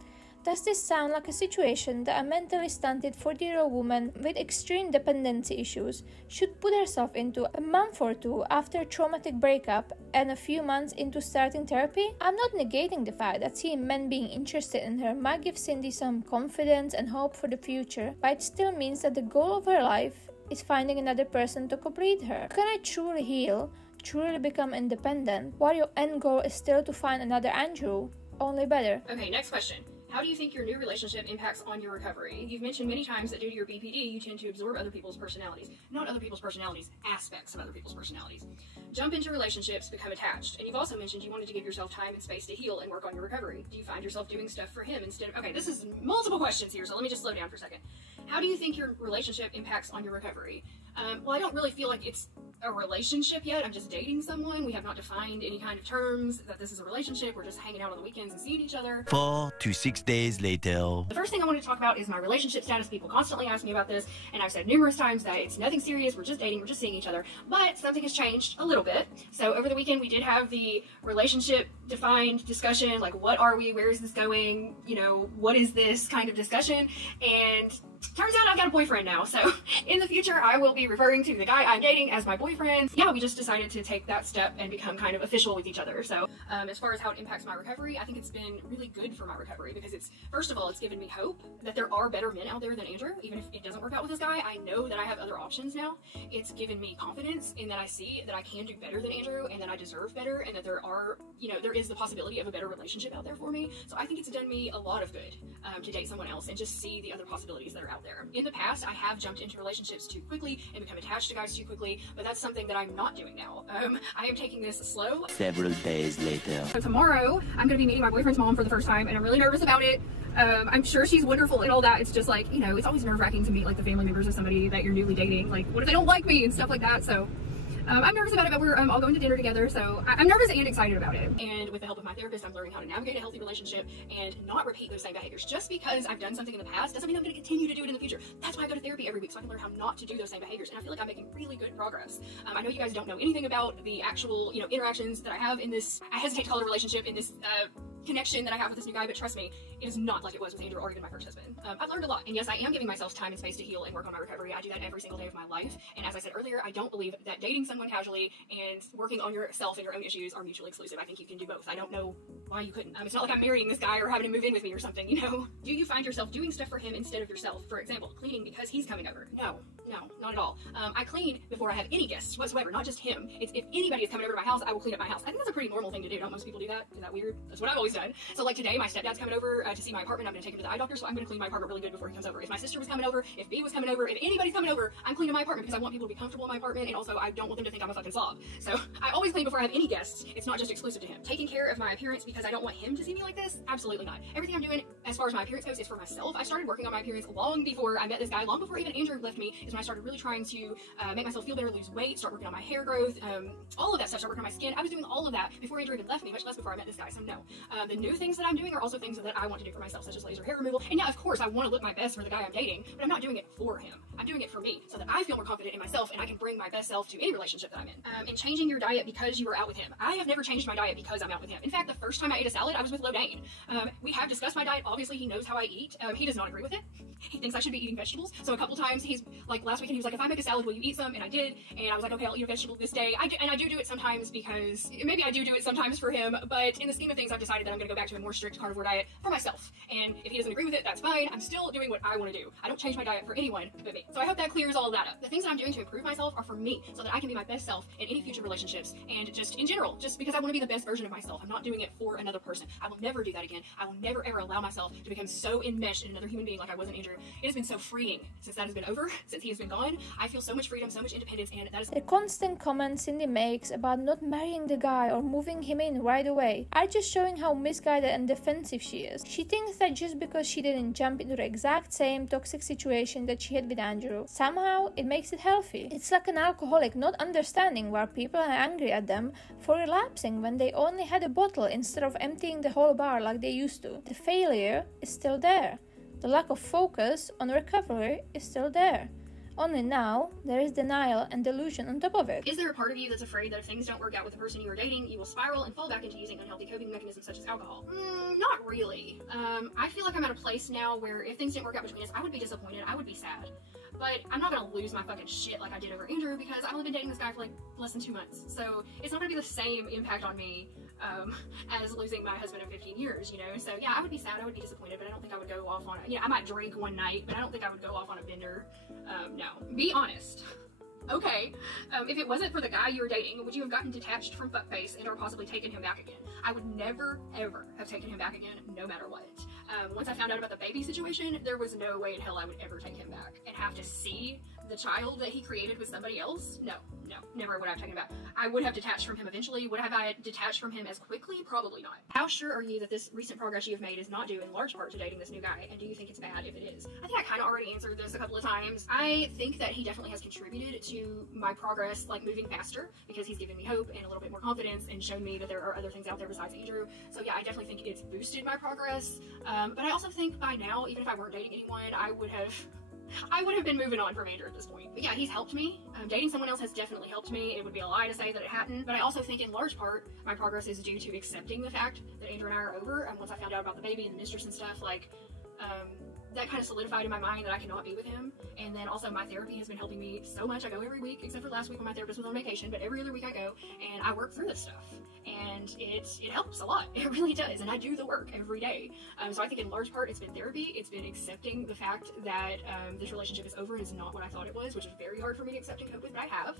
Does this sound like a situation that a mentally stunted 40-year-old woman with extreme dependency issues should put herself into a month or two after a traumatic breakup and a few months into starting therapy? I'm not negating the fact that seeing men being interested in her might give Cindy some confidence and hope for the future, but it still means that the goal of her life is finding another person to complete her. Can I truly heal, truly become independent, while your end goal is still to find another Andrew, only better? Okay, next question. How do you think your new relationship impacts on your recovery? You've mentioned many times that due to your BPD, you tend to absorb other people's personalities. Not other people's personalities, aspects of other people's personalities. Jump into relationships, become attached. And you've also mentioned you wanted to give yourself time and space to heal and work on your recovery. Do you find yourself doing stuff for him instead of... Okay, this is multiple questions here, so let me just slow down for a second. How do you think your relationship impacts on your recovery? Well, I don't really feel like it's a relationship yet. I'm just dating someone. We have not defined any kind of terms that this is a relationship. We're just hanging out on the weekends and seeing each other. 4 to 6 days later. The first thing I wanted to talk about is my relationship status. People constantly ask me about this, and I've said numerous times that it's nothing serious. We're just dating. We're just seeing each other. But something has changed a little bit. So over the weekend, we did have the relationship defined discussion. Like, what are we? Where is this going? You know, what is this kind of discussion? And turns out I've got a boyfriend now, so in the future I will be referring to the guy I'm dating as my boyfriend. Yeah, we just decided to take that step and become kind of official with each other. So as far as how it impacts my recovery, I think it's been really good for my recovery because it's, first of all, it's given me hope that there are better men out there than Andrew. Even if it doesn't work out with this guy, I know that I have other options now. It's given me confidence in that I see that I can do better than Andrew and that I deserve better and that there are, you know, there is the possibility of a better relationship out there for me. So I think it's done me a lot of good to date someone else and just see the other possibilities that are out there. In the past, I have jumped into relationships too quickly and become attached to guys too quickly, but that's something that I'm not doing now. I am taking this slow. Several days later. So tomorrow, I'm going to be meeting my boyfriend's mom for the first time, and I'm really nervous about it. I'm sure she's wonderful and all that. It's just like, you know, it's always nerve-wracking to meet like the family members of somebody that you're newly dating. Like, what if they don't like me and stuff like that? So I'm nervous about it, but we're all going to dinner together, so I'm nervous and excited about it. And with the help of my therapist, I'm learning how to navigate a healthy relationship and not repeat those same behaviors. Just because I've done something in the past doesn't mean I'm going to continue to do it in the future. That's why I go to therapy every week, so I can learn how not to do those same behaviors. And I feel like I'm making really good progress. I know you guys don't know anything about the actual, you know, interactions that I have in this, I hesitate to call it a relationship, in this connection that I have with this new guy, but trust me, it is not like it was with Andrew or even my first husband. I've learned a lot, and yes, I am giving myself time and space to heal and work on my recovery. I do that every single day of my life, and as I said earlier, I don't believe that dating someone casually and working on yourself and your own issues are mutually exclusive. I think you can do both. I don't know why you couldn't. It's not like I'm marrying this guy or having him move in with me or something, you know? Do you find yourself doing stuff for him instead of yourself? For example, cleaning because he's coming over? No. No, not at all. I clean before I have any guests whatsoever, not just him. It's if anybody is coming over to my house, I will clean up my house. I think that's a pretty normal thing to do. Don't most people do that? Is that weird? That's what I've always done. So like today, my stepdad's coming over to see my apartment. I'm going to take him to the eye doctor, so I'm going to clean my apartment really good before he comes over. If my sister was coming over, if B was coming over, if anybody's coming over, I'm cleaning my apartment because I want people to be comfortable in my apartment, and also I don't want them to think I'm a fucking slob. So I always clean before I have any guests. It's not just exclusive to him. Taking care of my appearance because I don't want him to see me like this? Absolutely not. Everything I'm doing as far as my appearance goes is for myself. I started working on my appearance long before I met this guy, long before even Andrew left me, is when I started really trying to make myself feel better, lose weight, start working on my hair growth, all of that stuff, start working on my skin. I was doing all of that before Andrew even left me, much less before I met this guy, so no. The new things that I'm doing are also things that I want to do for myself, such as laser hair removal. And yeah, of course, I want to look my best for the guy I'm dating, but I'm not doing it for him. I'm doing it for me, so that I feel more confident in myself and I can bring my best self to any relationship that I'm in. And changing your diet because you were out with him. I have never changed my diet because I'm out with him. In fact, the first time I ate a salad, I was with Lodane. We have discussed my diet. Obviously, he knows how I eat. He does not agree with it. He thinks I should be eating vegetables. So a couple times, he's like, last weekend, he was like, if I make a salad, will you eat some? And I did. And I was like, okay, I'll eat a vegetable this day. I do it sometimes because, maybe I do it sometimes for him, but in the scheme of things, I've decided that I'm going to go back to a more strict carnivore diet for myself. And if he doesn't agree with it, that's fine. I'm still doing what I want to do. I don't change my diet for anyone but me. So I hope that clears all of that up. The things that I'm doing to improve myself are for me, so that I can be my best self in any future relationships, and just in general, just because I want to be the best version of myself. I'm not doing it for another person. I will never do that again. I will never ever allow myself to become so enmeshed in another human being like I was in Andrew. It has been so freeing since that has been over, since he has been gone. I feel so much freedom, so much independence, and that is The constant comments Cindy makes about not marrying the guy or moving him in right away are just showing how misguided and defensive she is. She thinks that just because she didn't jump into the exact same toxic situation that she had with Andrew, somehow it makes it healthy. It's like an alcoholic not understanding why people are angry at them for relapsing when they only had a bottle instead of emptying the whole bar like they used to. The failure is still there. The lack of focus on recovery is still there. Only now, there is denial and delusion on top of it. Is there a part of you that's afraid that if things don't work out with the person you are dating, you will spiral and fall back into using unhealthy coping mechanisms such as alcohol? Not really. I feel like I'm at a place now where if things didn't work out between us, I would be disappointed, I would be sad. But I'm not gonna lose my fucking shit like I did over Andrew, because I've only been dating this guy for like less than 2 months. So it's not gonna be the same impact on me as losing my husband of 15 years, you know? So yeah, I would be sad, I would be disappointed, but I don't think I would go off on it. You know, I might drink one night, but I don't think I would go off on a bender. No. Be honest. Okay, if it wasn't for the guy you were dating, would you have gotten detached from fuckface and or possibly taken him back again? I would never, ever have taken him back again, no matter what. Once I found out about the baby situation, there was no way in hell I would ever take him back. And have to see the child that he created with somebody else? No, never would I have taken him back. I would have detached from him eventually. Would have I detached from him as quickly? Probably not. How sure are you that this recent progress you have made is not due in large part to dating this new guy? And do you think it's bad if it is? I think I kind of already answered this a couple of times. I think that he definitely has contributed to my progress, like moving faster, because he's given me hope and a little bit more confidence and shown me that there are other things out there besides Andrew. So yeah, I definitely think it's boosted my progress. But I also think by now, even if I weren't dating anyone, I would have been moving on from Andrew at this point. But yeah, he's helped me. Dating someone else has definitely helped me. It would be a lie to say that it hadn't. But I also think in large part, my progress is due to accepting the fact that Andrew and I are over. And once I found out about the baby and the mistress and stuff, like, that kind of solidified in my mind that I cannot be with him. And then also my therapy has been helping me so much. I go every week, except for last week when my therapist was on vacation, but every other week I go and I work through this stuff. And it helps a lot. It really does. And I do the work every day. So I think in large part it's been therapy. It's been accepting the fact that this relationship is over and is not what I thought it was, which is very hard for me to accept and cope with, but I have.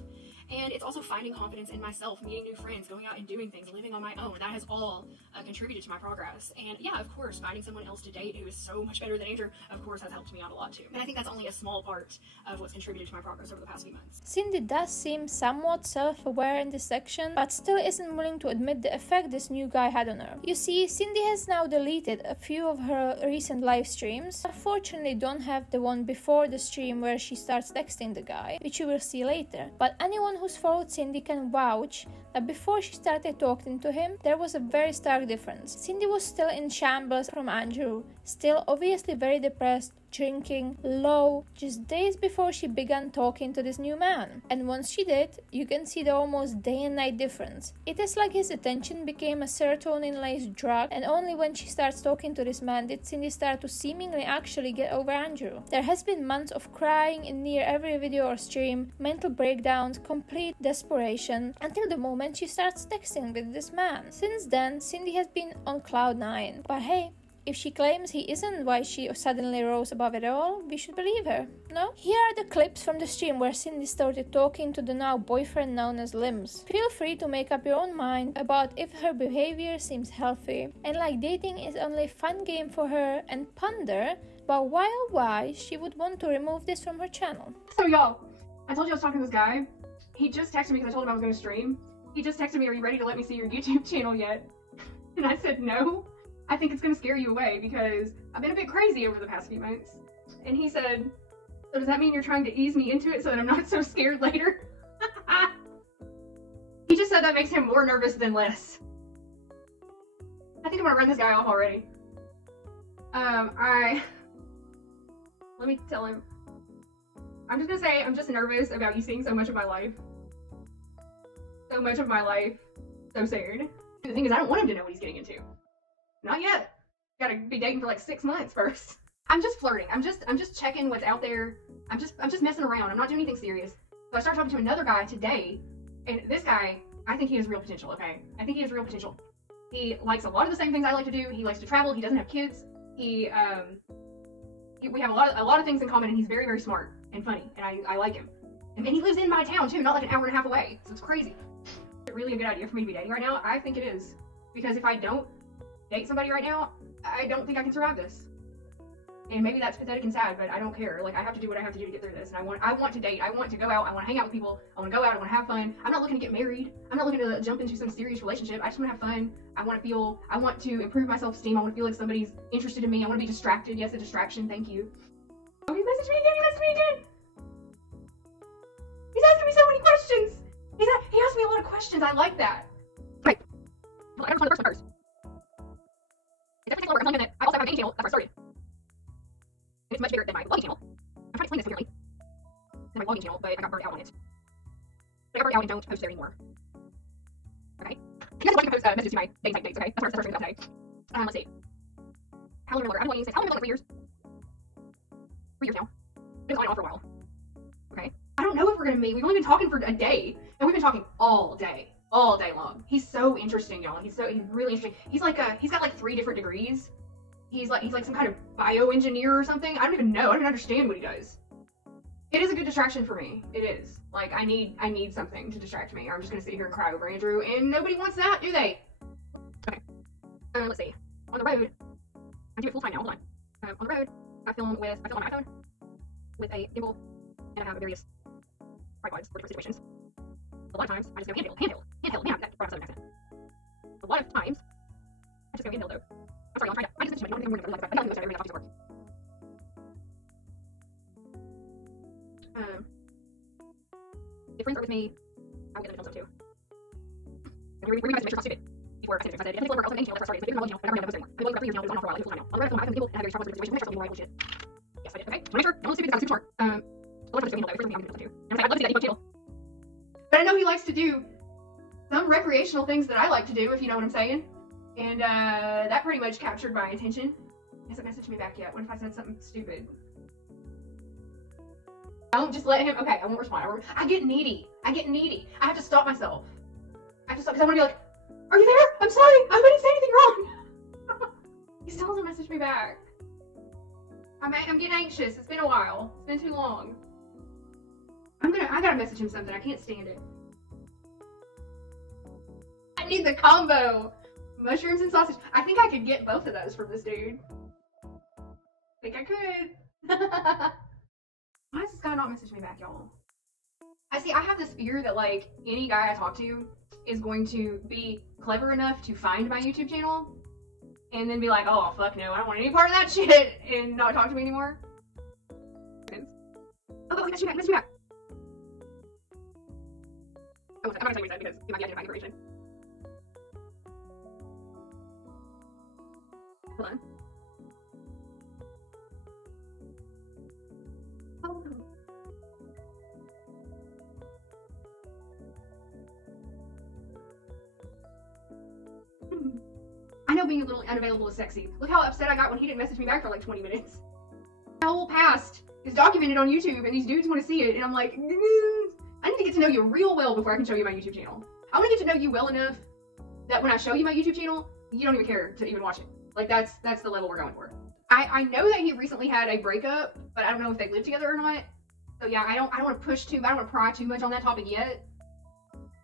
And it's also finding confidence in myself, meeting new friends, going out and doing things, living on my own. That has all contributed to my progress. And yeah, of course, finding someone else to date who is so much better than Andrew, of course, has helped me out a lot too. And I think that's only a small part of what's contributed to my progress over the past few months. Cindy does seem somewhat self-aware in this section, but still isn't willing to admit the effect this new guy had on her. You see, Cindy has now deleted a few of her recent live streams. Unfortunately, don't have the one before the stream where she starts texting the guy, which you will see later. But anyone who's followed Cindy can vouch that before she started talking to him, there was a very stark difference. Cindy was still in shambles from Andrew, still obviously very depressed, drinking, low, just days before she began talking to this new man. And once she did, you can see the almost day and night difference. It is like his attention became a serotonin-laced drug, and only when she starts talking to this man did Cindy start to seemingly actually get over Andrew. There has been months of crying in near every video or stream, mental breakdowns, complete desperation, until the moment she starts texting with this man. Since then, Cindy has been on cloud 9. But hey, If she claims he isn't, why she suddenly rose above it all? We should believe her, no? Here are the clips from the stream where Cindy started talking to the now boyfriend known as Limbs. Feel free to make up your own mind about if her behavior seems healthy, and like dating is only a fun game for her, and ponder about why she would want to remove this from her channel. So y'all, I told you I was talking to this guy. He just texted me because I told him I was going to stream. He just texted me, "Are you ready to let me see your YouTube channel yet?" And I said, "No, I think it's going to scare you away because I've been a bit crazy over the past few months." And he said, "So does that mean you're trying to ease me into it so that I'm not so scared later?" He just said that makes him more nervous than less. I think I'm going to run this guy off already. Let me tell him. I'm just going to say I'm just nervous about you seeing so much of my life. So much of my life. So soon. The thing is, I don't want him to know what he's getting into. Not yet. Gotta be dating for like 6 months first. I'm just flirting. I'm just checking what's out there. I'm just messing around. I'm not doing anything serious. So I started talking to another guy today, and this guy, I think he has real potential, okay? I think he has real potential. He likes a lot of the same things I like to do. He likes to travel. He doesn't have kids. We have a lot of things in common, and he's very, very smart and funny, and I like him. And he lives in my town too, not like an hour and a half away. So it's crazy. Is it really a good idea for me to be dating right now? I think it is. Because if I don't date somebody right now, I don't think I can survive this. And maybe that's pathetic and sad, but I don't care. Like, I have to do what I have to do to get through this. And I want to date. I want to go out. I want to hang out with people. I want to go out. I want to have fun. I'm not looking to get married. I'm not looking to jump into some serious relationship. I just want to have fun. I want to improve my self-esteem. I want to feel like somebody's interested in me. I want to be distracted. Yes, a distraction. Thank you. Oh, he messaged me again. He messaged me again. He's asking me so many questions. He asked me a lot of questions. I like that. Right. Well, I don't respond to the first one first. It's definitely slower. I'm telling him that I also have a main channel. That's where I started. And it's much bigger than my vlogging channel. I'm trying to explain this clearly. Than my vlogging channel, but I got burnt out on it. I got burnt out and don't post there anymore. Okay? You guys are watching post messages to my dating type dates, okay? That's the first thing about today. Let's see. How long Miller? I've been waiting since how long Miller, like 3 years? 3 years now. It's on and off for a while. Okay? I don't know if we're gonna meet. We've only been talking for a day, and we've been talking all day long. He's so interesting, y'all. He's really interesting. He's got like 3 different degrees. He's like some kind of bioengineer or something. I don't even know. I don't even understand what he does. It is a good distraction for me. It is. Like, I need something to distract me, or I'm just gonna sit here and cry over Andrew, and nobody wants that, do they? Okay. Let's see. On the road, I do it full time now. Hold on. On the road, I film on my iPhone with a gimbal, and I have various tripods for different situations. A lot of times, I just go handheld. Man, that brought up Southern accent. A lot of times, I just go handheld though. I'm sorry, I just mentioned my don't think I'm more than every talk to work. If friends are with me, I will get them to too. And we guys to make sure it's not stupid. Before I said it, I said, it's also main channel, that's where I started. So if you're on my channel, I never have anymore. I've been going for 3 years now, it's on for a while, it's full time now. On the road, I film people, and I have various tripods for different situations, make sure something bullshit. Yes, I did, okay? So make sure, don't look stupid, because I'm super smart. A lot of times handheld though, if you're with me, I'm gonna do too. And I'd love to see that debug channel. But I know he likes to do some recreational things that I like to do, if you know what I'm saying. And that pretty much captured my attention. He hasn't messaged me back yet. What if I said something stupid? Don't just let him. Okay, I won't respond. I get needy. I have to stop myself. I have to stop because I want to be like, "Are you there? I'm sorry. I didn't say anything wrong." He still hasn't messaged me back. I'm getting anxious. It's been a while. It's been too long. I gotta message him something. I can't stand it. I need the combo. Mushrooms and sausage. I think I could get both of those from this dude. I think I could. Why does this guy not message me back, y'all? I have this fear that, like, any guy I talk to is going to be clever enough to find my YouTube channel and then be like, "Oh, fuck no, I don't want any part of that shit," and not talk to me anymore. Oh, he messaged me back. I'm not gonna tell you what he said because he might be identifying information. Hold on. I know being a little unavailable is sexy. Look how upset I got when he didn't message me back for like 20 minutes. My whole past is documented on YouTube and these dudes want to see it, and I'm like, I need to get to know you real well before I can show you my YouTube channel. I want to get to know you well enough that when I show you my YouTube channel, you don't even care to even watch it. Like that's the level we're going for. I know that he recently had a breakup, but I don't know if they live together or not. So yeah, I don't want to push too, I don't want to pry too much on that topic yet.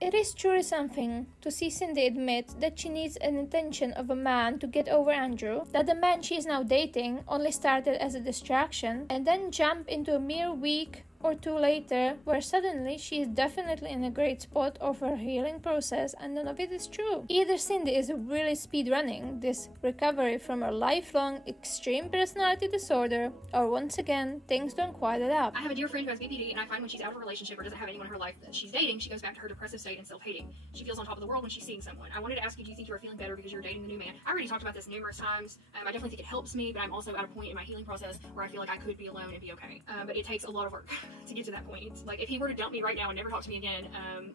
It is truly something to see Cindy admit that she needs an intention of a man to get over Andrew, that the man she is now dating only started as a distraction, and then jump into a mere week or two later, where suddenly she is definitely in a great spot of her healing process, and none of it is true. Either Cindy is really speedrunning this recovery from her lifelong extreme personality disorder, or once again, things don't quite add up. I have a dear friend who has BPD, and I find when she's out of a relationship or doesn't have anyone in her life that she's dating, she goes back to her depressive state and self-hating. She feels on top of the world when she's seeing someone. I wanted to ask you, do you think you are feeling better because you're dating the new man? I already talked about this numerous times. I definitely think it helps me, but I'm also at a point in my healing process where I feel like I could be alone and be okay. But it takes a lot of work to get to that point. Like, if he were to dump me right now and never talk to me again,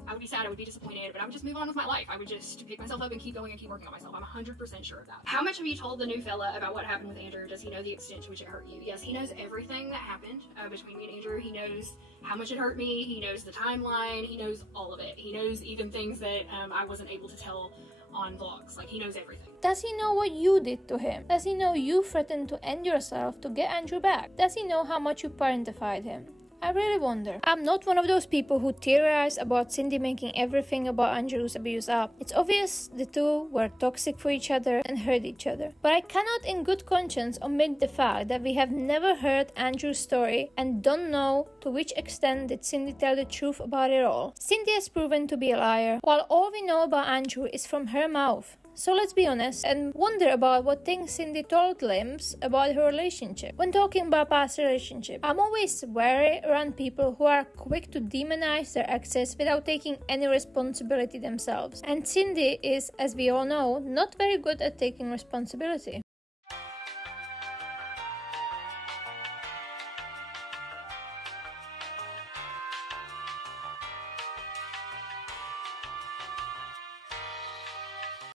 I would be sad, I would be disappointed, but I would just move on with my life. I would just pick myself up and keep going and keep working on myself. I'm 100% sure of that. How much have you told the new fella about what happened with Andrew? Does he know the extent to which it hurt you? Yes, he knows everything that happened between me and Andrew. He knows how much it hurt me. He knows the timeline. He knows all of it. He knows even things that I wasn't able to tell on vlogs. Like, he knows everything. Does he know what you did to him? Does he know you threatened to end yourself to get Andrew back? Does he know how much you parentified him? I really wonder. I'm not one of those people who theorize about Cindy making everything about Andrew's abuse up. It's obvious the two were toxic for each other and hurt each other. But I cannot in good conscience omit the fact that we have never heard Andrew's story and don't know to which extent did Cindy tell the truth about it all. Cindy has proven to be a liar, while all we know about Andrew is from her mouth. So let's be honest and wonder about what things Cindy told Limbs about her relationship. When talking about past relationship, I'm always wary around people who are quick to demonize their exes without taking any responsibility themselves. And Cindy is, as we all know, not very good at taking responsibility.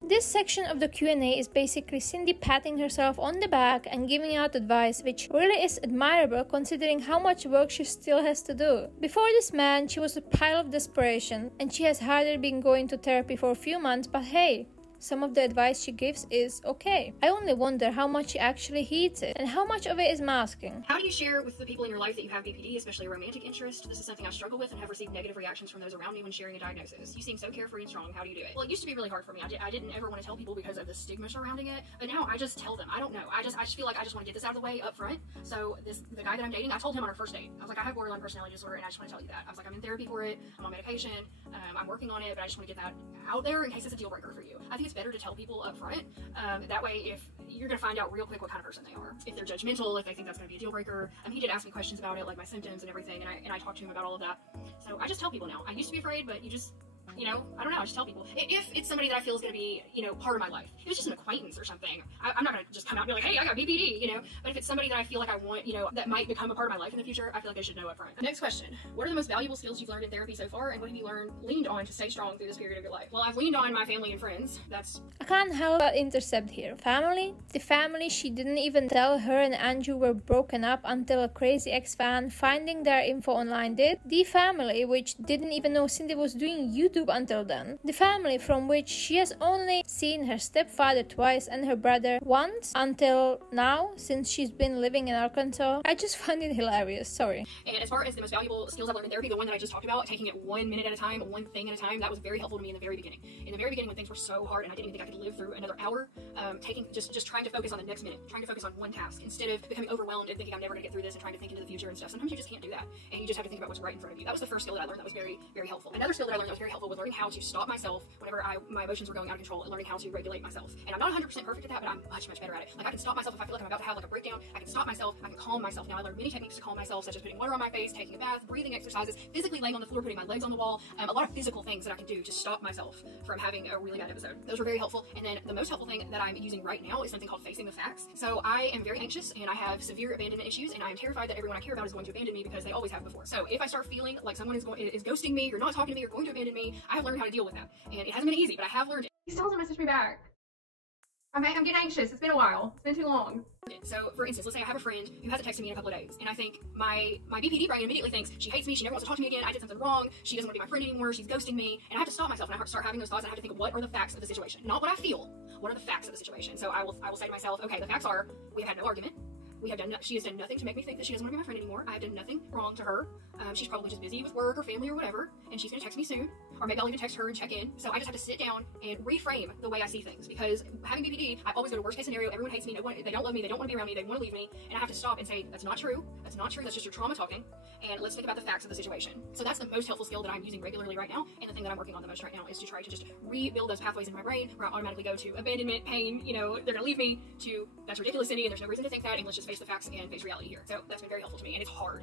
This section of the Q&A is basically Cindy patting herself on the back and giving out advice, which really is admirable considering how much work she still has to do. Before this man, she was a pile of desperation, and she has hardly been going to therapy for a few months, but hey, some of the advice she gives is okay. I only wonder how much she actually heeds it, and how much of it is masking. How do you share with the people in your life that you have BPD, especially a romantic interest? This is something I struggle with and have received negative reactions from those around me when sharing a diagnosis. You seem so carefree and strong. How do you do it? Well, it used to be really hard for me. I didn't ever want to tell people because of the stigma surrounding it, but now I just tell them. I don't know. I just feel like I just want to get this out of the way up front. So the guy that I'm dating, I told him on our first date. I was like, I have borderline personality disorder, and I just want to tell you that. I was like, I'm in therapy for it. I'm on medication. I'm working on it, but I just want to get that out there in case it's a deal breaker for you. I think it's better to tell people up front. That way, if you're going to find out real quick what kind of person they are. If they're judgmental, if they think that's going to be a deal breaker. He did ask me questions about it, like my symptoms and everything, and I talked to him about all of that. So I just tell people now. I used to be afraid, but you just, you know, I don't know, I just tell people. If it's somebody that I feel is going to be, you know, part of my life. If it's just an acquaintance or something, I'm not going to just come out and be like, hey, I got BPD, you know. But if it's somebody that I feel like I want, you know, that might become a part of my life in the future, I feel like I should know up front. Next question. What are the most valuable skills you've learned in therapy so far, and what have you leaned on to stay strong through this period of your life? Well, I've leaned on my family and friends. I can't help but intercept here. Family? The family she didn't even tell her and Andrew were broken up until a crazy ex-fan finding their info online did. The family which didn't even know Cindy was doing YouTube until then. The family from which she has only seen her stepfather twice and her brother once until now, since she's been living in Arkansas. I just find it hilarious, sorry. And as far as the most valuable skills I've learned in therapy, the one that I just talked about, taking it 1 minute at a time, one thing at a time, that was very helpful to me in the very beginning. In the very beginning when things were so hard and I didn't even think I could live through another hour, just trying to focus on the next minute, trying to focus on one task, instead of becoming overwhelmed and thinking I'm never gonna get through this and trying to think into the future and stuff. Sometimes you just can't do that, and you just have to think about what's right in front of you. That was the first skill that I learned that was very, very helpful. Another skill that I learned that was very helpful was learning how to stop myself whenever my emotions were going out of control, and learning how to regulate myself. And I'm not 100% perfect at that, but I'm much, much better at it. Like, I can stop myself if I feel like I'm about to have like a breakdown. I can stop myself, I can calm myself. Now I learned many techniques to calm myself, such as putting water on my face, taking a bath, breathing exercises, physically laying on the floor, putting my legs on the wall, a lot of physical things that I can do to stop myself from having a really bad episode. Those were very helpful. And then the most helpful thing that I'm using right now is something called Facing the Facts. So I am very anxious and I have severe abandonment issues, and I am terrified that everyone I care about is going to abandon me because they always have before. So if I start feeling like someone is ghosting me, or not talking to me, or going to abandon me, I have learned how to deal with that. And it hasn't been easy, but I have learned it. He still hasn't messaged me back. I'm getting anxious. It's been a while. It's been too long. So, for instance, let's say I have a friend who hasn't texted me in a couple of days, and I think my BPD brain immediately thinks she hates me, she never wants to talk to me again, I did something wrong, she doesn't want to be my friend anymore, she's ghosting me, and I have to stop myself, and I start having those thoughts, and I have to think, what are the facts of the situation? Not what I feel, what are the facts of the situation? So I will say to myself, okay, the facts are, we have had no argument, she has done nothing to make me think that she doesn't want to be my friend anymore. I have done nothing wrong to her. She's probably just busy with work or family or whatever, and she's gonna text me soon, or maybe I'll even text her and check in. So I just have to sit down and reframe the way I see things, because having BPD, I always go to worst case scenario. Everyone hates me, they don't love me, they don't want to be around me, they want to leave me, and I have to stop and say, that's not true, that's not true, that's just your trauma talking, and let's think about the facts of the situation. So that's the most helpful skill that I'm using regularly right now, and the thing that I'm working on the most right now is to try to just rebuild those pathways in my brain where I automatically go to abandonment, pain, you know, they're gonna leave me, to that's ridiculous, Cindy, and there's no reason to think that, and let's just face the facts and face reality here. So that's been very helpful to me, and it's hard,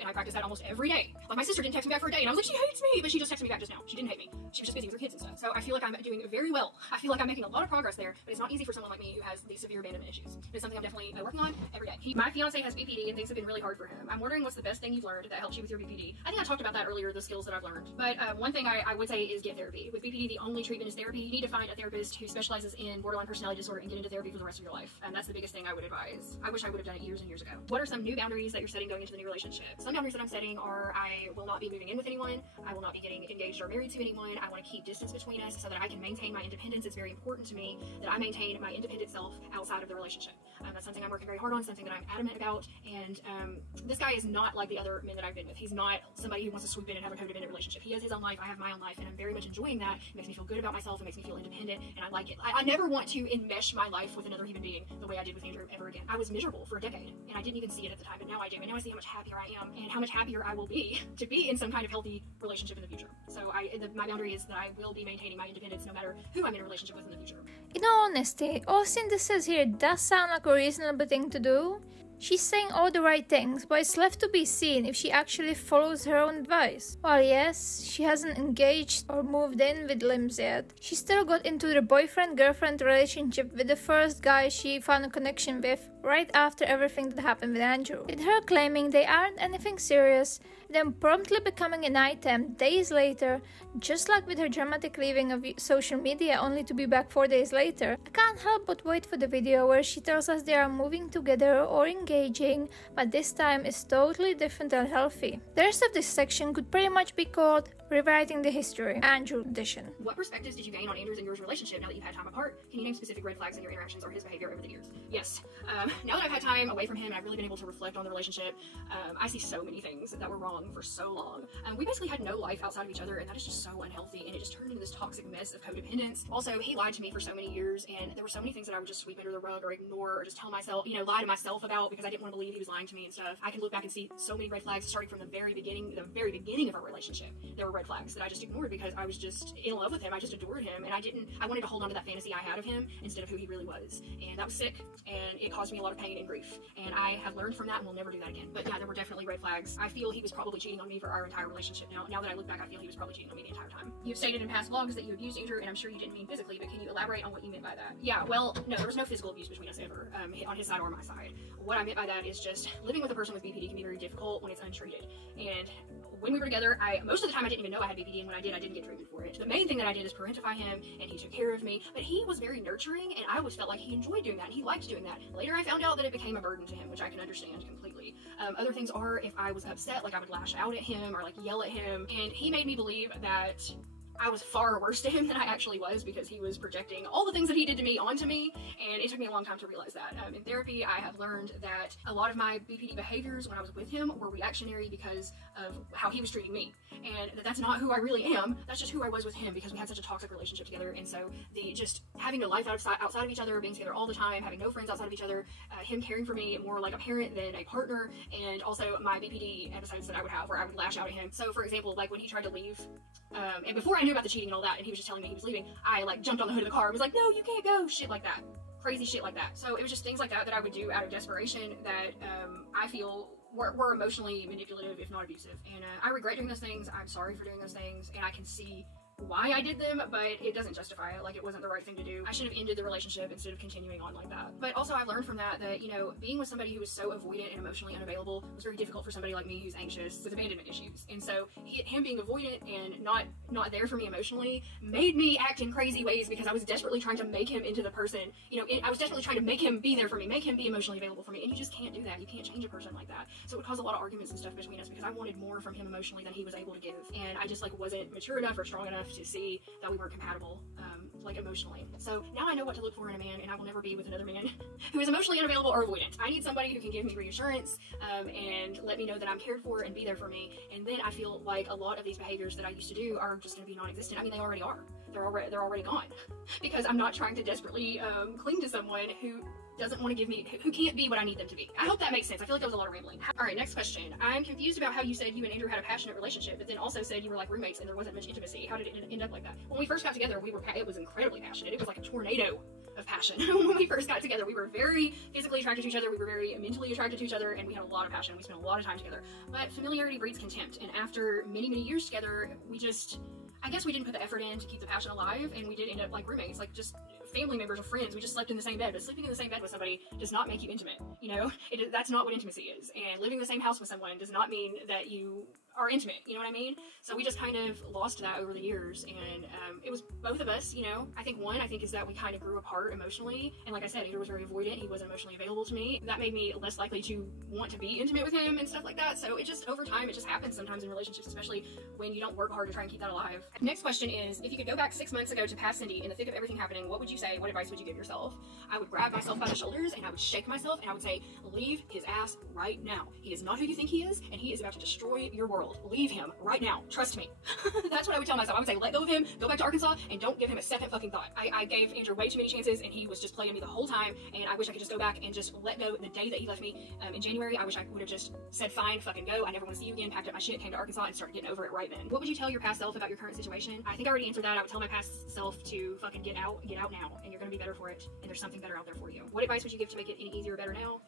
and I practice that almost every day. Like, my sister didn't text me back for a day, and I was like, she hates me, but she just texted me back just now. She didn't hate me. She was just busy with her kids and stuff. So I feel like I'm doing very well. I feel like I'm making a lot of progress there, but it's not easy for someone like me who has these severe abandonment issues. It's something I'm definitely working on every day. My fiance has BPD, and things have been really hard for him. I'm wondering what's the best thing you've learned that helps you with your BPD. I think I talked about that earlier, the skills that I've learned. But one thing I would say is get therapy. With BPD, the only treatment is therapy. You need to find a therapist who specializes in borderline personality disorder and get into therapy for the rest of your life. And that's the biggest thing I would advise. I wish I would have done it years and years ago. What are some new boundaries that you're setting going into the new relationship? Some boundaries that I'm setting are, I will not be moving in with anyone. I will not be getting engaged or married to anyone. I want to keep distance between us so that I can maintain my independence. It's very important to me that I maintain my independent self outside of the relationship. That's something I'm working very hard on, something that I'm adamant about. And this guy is not like the other men that I've been with. He's not somebody who wants to swoop in and have a codependent relationship. He has his own life, I have my own life, and I'm very much enjoying that. It makes me feel good about myself, it makes me feel independent, and I like it. I never want to enmesh my life with another human being the way I did with Andrew ever again. I was miserable for a decade, and I didn't even see it at the time, but now I do, and now I see how much happier I am, and how much happier I will be to be in some kind of healthy relationship in the future. So my boundary is that I will be maintaining my independence no matter who I'm in a relationship with in the future. In all honesty, all Cindy says here does sound like a reasonable thing to do. She's saying all the right things, but it's left to be seen if she actually follows her own advice. While yes, she hasn't engaged or moved in with Limbs yet, she still got into the boyfriend-girlfriend relationship with the first guy she found a connection with right after everything that happened with Andrew. With her claiming they aren't anything serious, then promptly becoming an item days later, just like with her dramatic leaving of social media only to be back 4 days later. I can't help but wait for the video where she tells us they are moving together or engaging, but this time is totally different and healthy. The rest of this section could pretty much be called Rewriting the History, Andrew edition. What perspectives did you gain on Andrew's and yours relationship now that you've had time apart? Can you name specific red flags in your interactions or his behavior over the years? Yes. Now that I've had time away from him and I've really been able to reflect on the relationship, I see so many things that were wrong for so long. We basically had no life outside of each other, and that is just so unhealthy, and it just turned into this toxic mess of codependence. Also, he lied to me for so many years, and there were so many things that I would just sweep under the rug or ignore or just tell myself, you know, lie to myself about because I didn't want to believe he was lying to me and stuff. I can look back and see so many red flags starting from the very beginning of our relationship. There were red flags that I just ignored because I was just in love with him. I just adored him, and I wanted to hold on to that fantasy I had of him instead of who he really was. And that was sick, and it caused me a lot of pain and grief. And I have learned from that and will never do that again. But yeah, there were definitely red flags. I feel he was probably cheating on me for our entire relationship now. Now that I look back, I feel he was probably cheating on me the entire time. You've stated in past vlogs that you abused Andrew, and I'm sure you didn't mean physically, but can you elaborate on what you meant by that? Yeah, well, no, there was no physical abuse between us ever, on his side or my side. What I meant by that is just living with a person with BPD can be very difficult when it's untreated. And when we were together, most of the time I didn't even know I had BPD, and when I did get treatment for it. The main thing that I did is parentify him, and he took care of me, but he was very nurturing, and I always felt like he enjoyed doing that, and he liked doing that. Later I found out that it became a burden to him, which I can understand completely. Other things are, if I was upset, like I would lash out at him, or like yell at him, and he made me believe that I was far worse to him than I actually was because he was projecting all the things that he did to me onto me, and it took me a long time to realize that. In therapy, I have learned that a lot of my BPD behaviors when I was with him were reactionary because of how he was treating me, and that's not who I really am. That's just who I was with him because we had such a toxic relationship together. And so just having a life outside of each other, being together all the time, having no friends outside of each other, him caring for me more like a parent than a partner, and also my BPD episodes that I would have where I would lash out at him. So for example, like when he tried to leave, and before I knew about the cheating and all that, and he was just telling me he was leaving, I like jumped on the hood of the car and was like, no, you can't go, shit like that. Crazy shit like that. So it was just things like that that I would do out of desperation that I feel were emotionally manipulative, if not abusive. And I regret doing those things. I'm sorry for doing those things, and I can see why I did them, but it doesn't justify it. Like, it wasn't the right thing to do. I should have ended the relationship instead of continuing on like that. But also I've learned from that, you know, being with somebody who was so avoidant and emotionally unavailable was very difficult for somebody like me who's anxious with abandonment issues. And so him being avoidant and not there for me emotionally made me act in crazy ways because I was desperately trying to make him into the person, you know, I was desperately trying to make him be there for me, make him be emotionally available for me, and you just can't do that. You can't change a person like that. So it would cause a lot of arguments and stuff between us because I wanted more from him emotionally than he was able to give, and I just like wasn't mature enough or strong enough to see that we weren't compatible, like emotionally. So now I know what to look for in a man, and I will never be with another man who is emotionally unavailable or avoidant. I need somebody who can give me reassurance and let me know that I'm cared for and be there for me, and then I feel like a lot of these behaviors that I used to do are just going to be non-existent. I mean, they already are. They're already gone because I'm not trying to desperately cling to someone who doesn't want to give me, who can't be what I need them to be. I hope that makes sense. I feel like that was a lot of rambling. All right, next question. I'm confused about how you said you and Andrew had a passionate relationship, but then also said you were like roommates and there wasn't much intimacy. How did it end up like that? When we first got together, it was incredibly passionate. It was like a tornado of passion. When we first got together, we were very physically attracted to each other. We were very mentally attracted to each other, and we had a lot of passion. We spent a lot of time together. But familiarity breeds contempt, and after many, many years together, I guess we didn't put the effort in to keep the passion alive, and we did end up like roommates, like just family members or friends. We just slept in the same bed, but sleeping in the same bed with somebody does not make you intimate, you know? That's not what intimacy is, and living in the same house with someone does not mean that you are intimate, you know what I mean? So we just kind of lost that over the years, and it was both of us, you know? I think is that we kind of grew apart emotionally, and like I said, Andrew was very avoidant. He wasn't emotionally available to me. That made me less likely to want to be intimate with him and stuff like that. So it just, over time, it just happens sometimes in relationships, especially when you don't work hard to try and keep that alive. Next question is, if you could go back 6 months ago to past Cindy in the thick of everything happening, what would you say? What advice would you give yourself? I would grab myself by the shoulders and I would shake myself and I would say, leave his ass right now. He is not who you think he is, and he is about to destroy your world. Leave him right now. Trust me. That's what I would tell myself. I would say, let go of him, go back to Arkansas, and don't give him a second fucking thought. I gave Andrew way too many chances, and he was just playing me the whole time, and I wish I could just go back and just let go. The day that he left me in January, I wish I would have just said, fine, fucking go. I never want to see you again, packed up my shit, came to Arkansas, and started getting over it right then. What would you tell your past self about your current situation? I think I already answered that. I would tell my past self to fucking get out now, and you're gonna be better for it, and there's something better out there for you. What advice would you give to make it any easier or better now?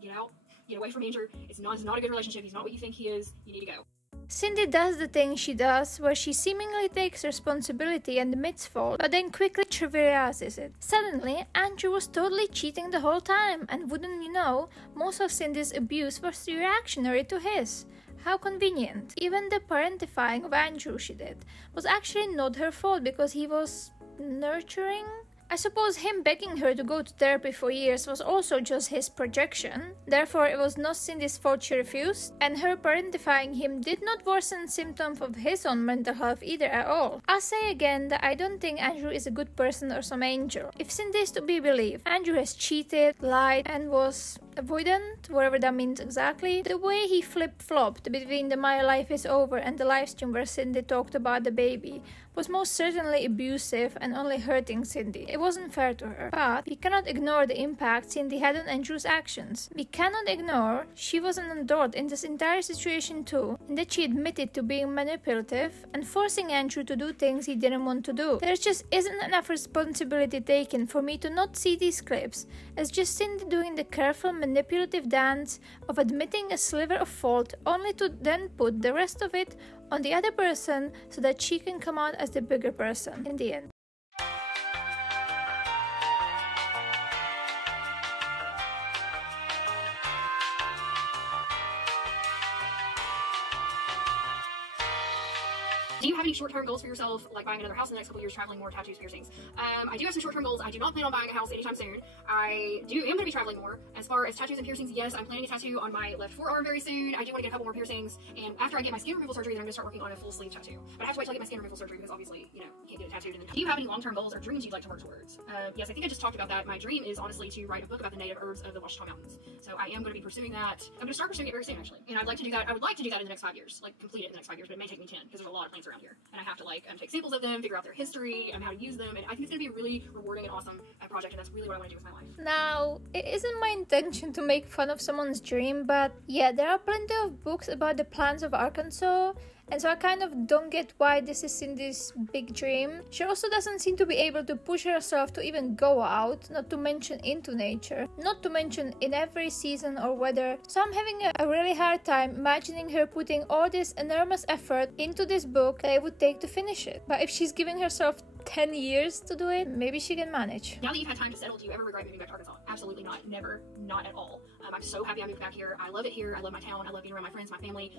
Get out. Get away from Andrew. It's not a good relationship. He's not what you think he is. You need to go. Cindy does the thing she does, where she seemingly takes responsibility and admits fault, but then quickly trivializes it. Suddenly, Andrew was totally cheating the whole time, and wouldn't you know, most of Cindy's abuse was reactionary to his. How convenient. Even the parentifying of Andrew she did was actually not her fault because he was nurturing? I suppose him begging her to go to therapy for years was also just his projection. Therefore, it was not Cindy's fault she refused, and her parentifying him did not worsen symptoms of his own mental health either at all. I'll say again that I don't think Andrew is a good person or some angel. If Cindy is to be believed, Andrew has cheated, lied, and was avoidant, whatever that means exactly. The way he flip-flopped between the My Life Is Over and the livestream where Cindy talked about the baby was most certainly abusive and only hurting Cindy. It wasn't fair to her. But we cannot ignore the impact Cindy had on Andrew's actions. We cannot ignore she was an adult in this entire situation too, and that she admitted to being manipulative and forcing Andrew to do things he didn't want to do. There just isn't enough responsibility taken for me to not see these clips as just Cindy doing the careful manipulative dance of admitting a sliver of fault only to then put the rest of it on the other person so that she can come out as the bigger person in the end. Do you have any short-term goals for yourself, like buying another house in the next couple years, traveling more, tattoos, piercings? I do have some short-term goals. I do not plan on buying a house anytime soon. I am going to be traveling more. As far as tattoos and piercings, yes, I'm planning a tattoo on my left forearm very soon. I do want to get a couple more piercings, and after I get my skin removal surgery, then I'm going to start working on a full sleeve tattoo. But I have to wait till I get my skin removal surgery because obviously, you know, you can't get it tattooed. Do you have any long-term goals or dreams you'd like to work towards? Yes, I think I just talked about that. My dream is honestly to write a book about the native herbs of the Ouachita Mountains. So I am going to be pursuing that. I'm going to start pursuing it very soon, actually. And I'd like to do that. I would like to do that in the next 5 years, like complete it in the next 5 years, but it may take me 10 because there's a lot of plants around here, and I have to take samples of them, figure out their history, and how to use them, and I think it's going to be a really rewarding and awesome project, and that's really what I want to do with my life. Now, it isn't my intention to make fun of someone's dream, but yeah, there are plenty of books about the plants of Arkansas, and so I kind of don't get why this is Cindy's big dream. She also doesn't seem to be able to push herself to even go out, not to mention into nature, not to mention in every season or weather. So I'm having a really hard time imagining her putting all this enormous effort into this book that it would take to finish it. But if she's giving herself 10 years to do it, maybe she can manage. Now that you've had time to settle, do you ever regret moving back to Arkansas? Absolutely not. Never. Not at all. I'm so happy I moved back here. I love it here. I love my town. I love being around my friends, my family.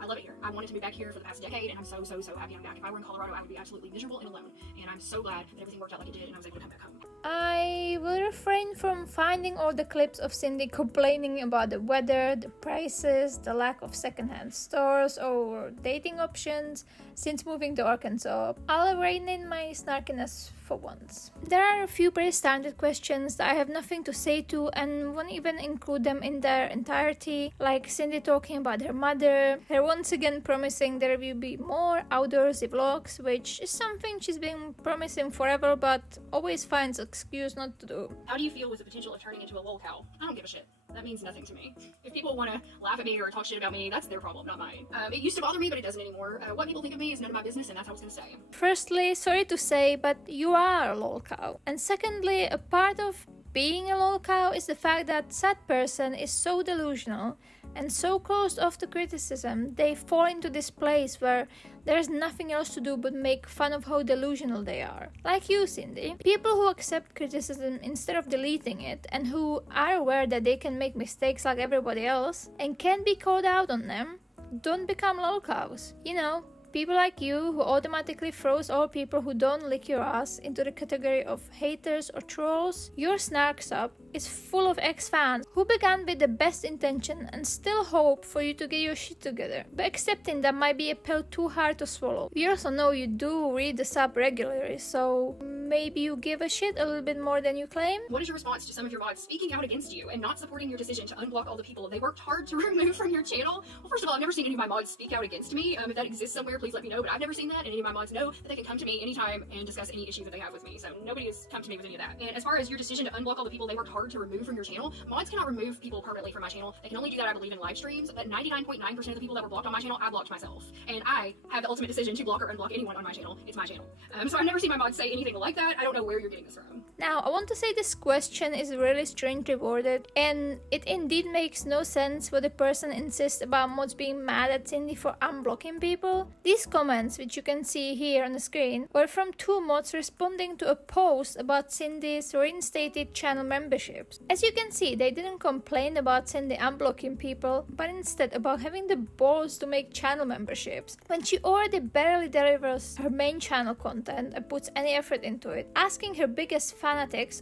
I love it here. I wanted to move back here for the past decade, and I'm so happy I'm back. If I were in Colorado, I would be absolutely miserable and alone. And I'm so glad that everything worked out like it did, and I was able to come back home. I will refrain from finding all the clips of Cindy complaining about the weather, the prices, the lack of secondhand stores or dating options since moving to Arkansas. I'll rein in my snarkiness for once. There are a few pretty standard questions that I have nothing to say to and won't even include them in their entirety, like Cindy talking about her mother, her once again promising there will be more outdoorsy vlogs, which is something she's been promising forever but always finds an excuse not to do. How do you feel with the potential of turning into a lol cow? I don't give a shit. That means nothing to me. If people want to laugh at me or talk shit about me, that's their problem, not mine. It used to bother me, but it doesn't anymore. What people think of me is none of my business, and that's how it's gonna stay. Firstly, sorry to say, but you are a lol cow. And secondly, a part of being a lol cow is the fact that said person is so delusional and so closed off to criticism, they fall into this place where there's nothing else to do but make fun of how delusional they are. Like you, Cindy. People who accept criticism instead of deleting it and who are aware that they can make mistakes like everybody else and can be called out on them, don't become lol cows. You know, people like you who automatically throws all people who don't lick your ass into the category of haters or trolls. Your snark sub is full of ex-fans who began with the best intention and still hope for you to get your shit together, but accepting that might be a pill too hard to swallow. We also know you do read the sub regularly, so maybe you give a shit a little bit more than you claim? What is your response to some of your mods speaking out against you and not supporting your decision to unblock all the people they worked hard to remove from your channel? Well, first of all, I've never seen any of my mods speak out against me. If that exists somewhere, please let me know, but I've never seen that, and any of my mods know that they can come to me anytime and discuss any issue that they have with me, so nobody has come to me with any of that. And as far as your decision to unblock all the people they worked hard to remove from your channel, mods cannot remove people permanently from my channel. They can only do that, I believe, in live streams, but 99.9% of the people that were blocked on my channel, I blocked myself. And I have the ultimate decision to block or unblock anyone on my channel. It's my channel. So I've never seen my mods say anything like that. I don't know where you're getting this from. Now, I want to say this question is really strangely worded, and it indeed makes no sense when the person insists about mods being mad at Cindy for unblocking people. These comments, which you can see here on the screen, were from two mods responding to a post about Cindy's reinstated channel memberships. As you can see, they didn't complain about Cindy unblocking people, but instead about having the balls to make channel memberships, when she already barely delivers her main channel content and puts any effort into it, asking her biggest fanatics,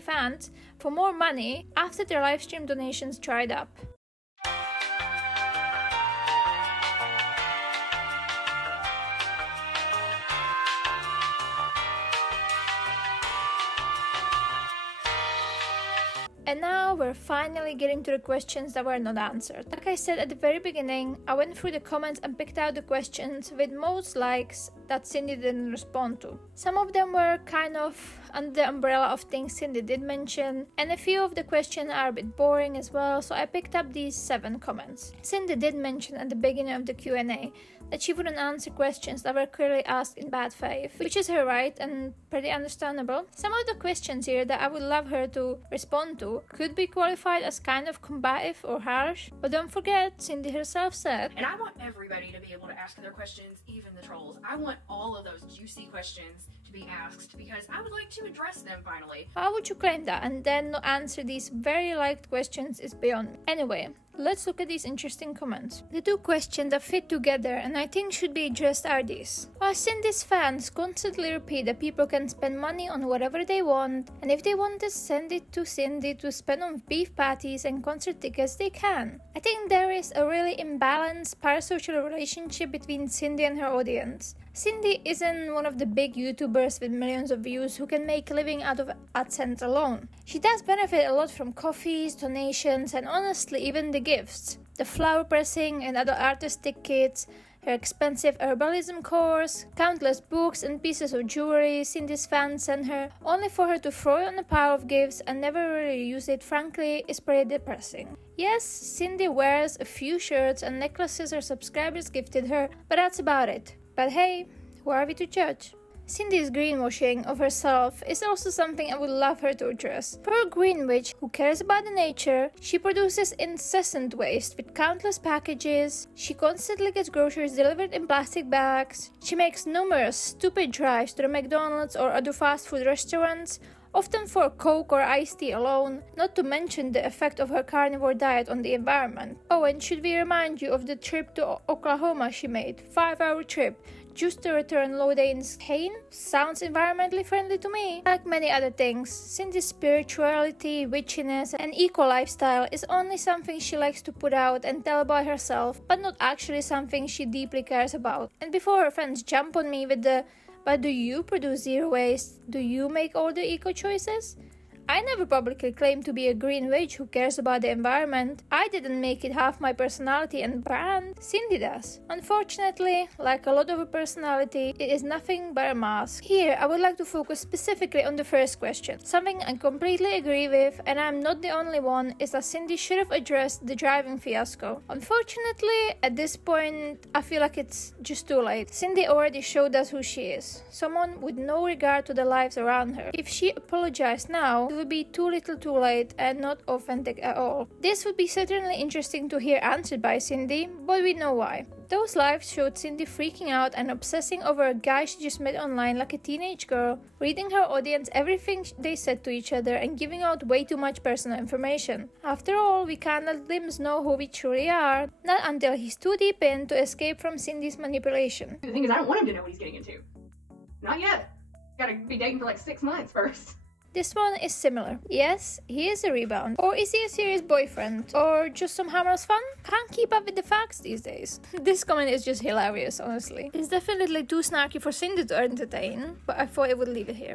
fans, for more money after their livestream donations dried up. And now we're finally getting to the questions that were not answered. Like I said at the very beginning, I went through the comments and picked out the questions with most likes that Cindy didn't respond to. Some of them were kind of under the umbrella of things Cindy did mention, and a few of the questions are a bit boring as well, so I picked up these 7 comments. Cindy did mention at the beginning of the Q&A that she wouldn't answer questions that were clearly asked in bad faith, which is her right and pretty understandable. Some of the questions here that I would love her to respond to could be qualified as kind of combative or harsh, but don't forget, Cindy herself said, and I want everybody to be able to ask their questions, even the trolls. I want all of those juicy questions to be asked because I would like to address them finally. How would you claim that and then not answer these very liked questions is beyond me. Anyway, let's look at these interesting comments. The 2 questions that fit together and I think should be addressed are these. While Cindy's fans constantly repeat that people can spend money on whatever they want, and if they want to send it to Cindy to spend on beef patties and concert tickets, they can. I think there is a really imbalanced parasocial relationship between Cindy and her audience. Cindy isn't one of the big YouTubers with millions of views who can make a living out of AdSense alone. She does benefit a lot from coffees, donations, and honestly even the gifts. The flower pressing and other artistic kits, her expensive herbalism course, countless books and pieces of jewelry Cindy's fans sent her, only for her to throw it on a pile of gifts and never really use it, frankly, is pretty depressing. Yes, Cindy wears a few shirts and necklaces her subscribers gifted her, but that's about it. But hey, who are we to judge? Cindy's greenwashing of herself is also something I would love her to address. For a green witch who cares about the nature, she produces incessant waste with countless packages, she constantly gets groceries delivered in plastic bags, she makes numerous stupid drives to the McDonald's or other fast food restaurants, often for Coke or iced tea alone, not to mention the effect of her carnivore diet on the environment. Oh, and should we remind you of the trip to Oklahoma she made? 5-hour trip, just to return Lodane's cane? Sounds environmentally friendly to me. Like many other things, Cindy's spirituality, witchiness, and eco-lifestyle is only something she likes to put out and tell about herself, but not actually something she deeply cares about. And before her friends jump on me with the "But do you produce zero waste? Do you make all the eco choices?" I never publicly claimed to be a green witch who cares about the environment. I didn't make it half my personality and brand. Cindy does. Unfortunately, like a lot of her personality, it is nothing but a mask. Here, I would like to focus specifically on the first question. Something I completely agree with, and I'm not the only one, is that Cindy should have addressed the driving fiasco. Unfortunately, at this point, I feel like it's just too late. Cindy already showed us who she is. Someone with no regard to the lives around her. If she apologized now, would be too little too late and not authentic at all. This would be certainly interesting to hear answered by Cindy, but we know why. Those lives showed Cindy freaking out and obsessing over a guy she just met online like a teenage girl, reading her audience everything they said to each other and giving out way too much personal information. After all, we can't let Limbs know who we truly are, not until he's too deep in to escape from Cindy's manipulation. The thing is, I don't want him to know what he's getting into. Not yet. Gotta be dating for like 6 months first. This one is similar. Yes, he is a rebound. Or is he a serious boyfriend? Or just some harmless fun? Can't keep up with the facts these days. This comment is just hilarious, honestly. It's definitely too snarky for Cindy to entertain, but I thought I would leave it here.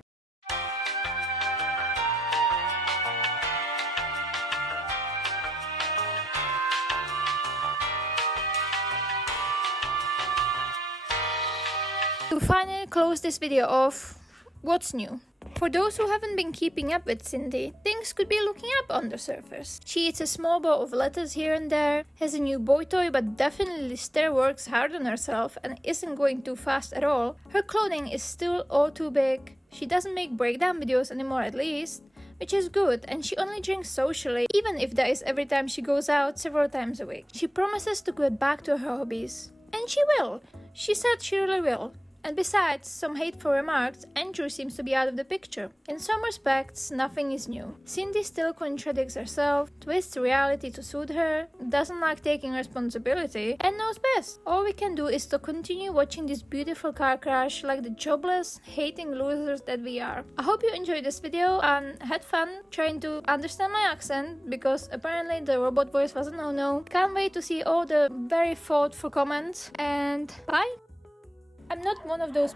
To finally close this video off, what's new? For those who haven't been keeping up with Cindy, things could be looking up on the surface. She eats a small bowl of lettuce here and there, has a new boy toy but definitely still works hard on herself and isn't going too fast at all. Her clothing is still all too big. She doesn't make breakdown videos anymore at least, which is good, and she only drinks socially, even if that is every time she goes out several times a week. She promises to get back to her hobbies. And she will. She said she really will. And besides some hateful remarks, Andrew seems to be out of the picture. In some respects, nothing is new. Cindy still contradicts herself, twists reality to suit her, doesn't like taking responsibility, and knows best. All we can do is to continue watching this beautiful car crash like the jobless, hating losers that we are. I hope you enjoyed this video and had fun trying to understand my accent, because apparently the robot voice was a no-no. Can't wait to see all the very thoughtful comments, and bye! I'm not one of those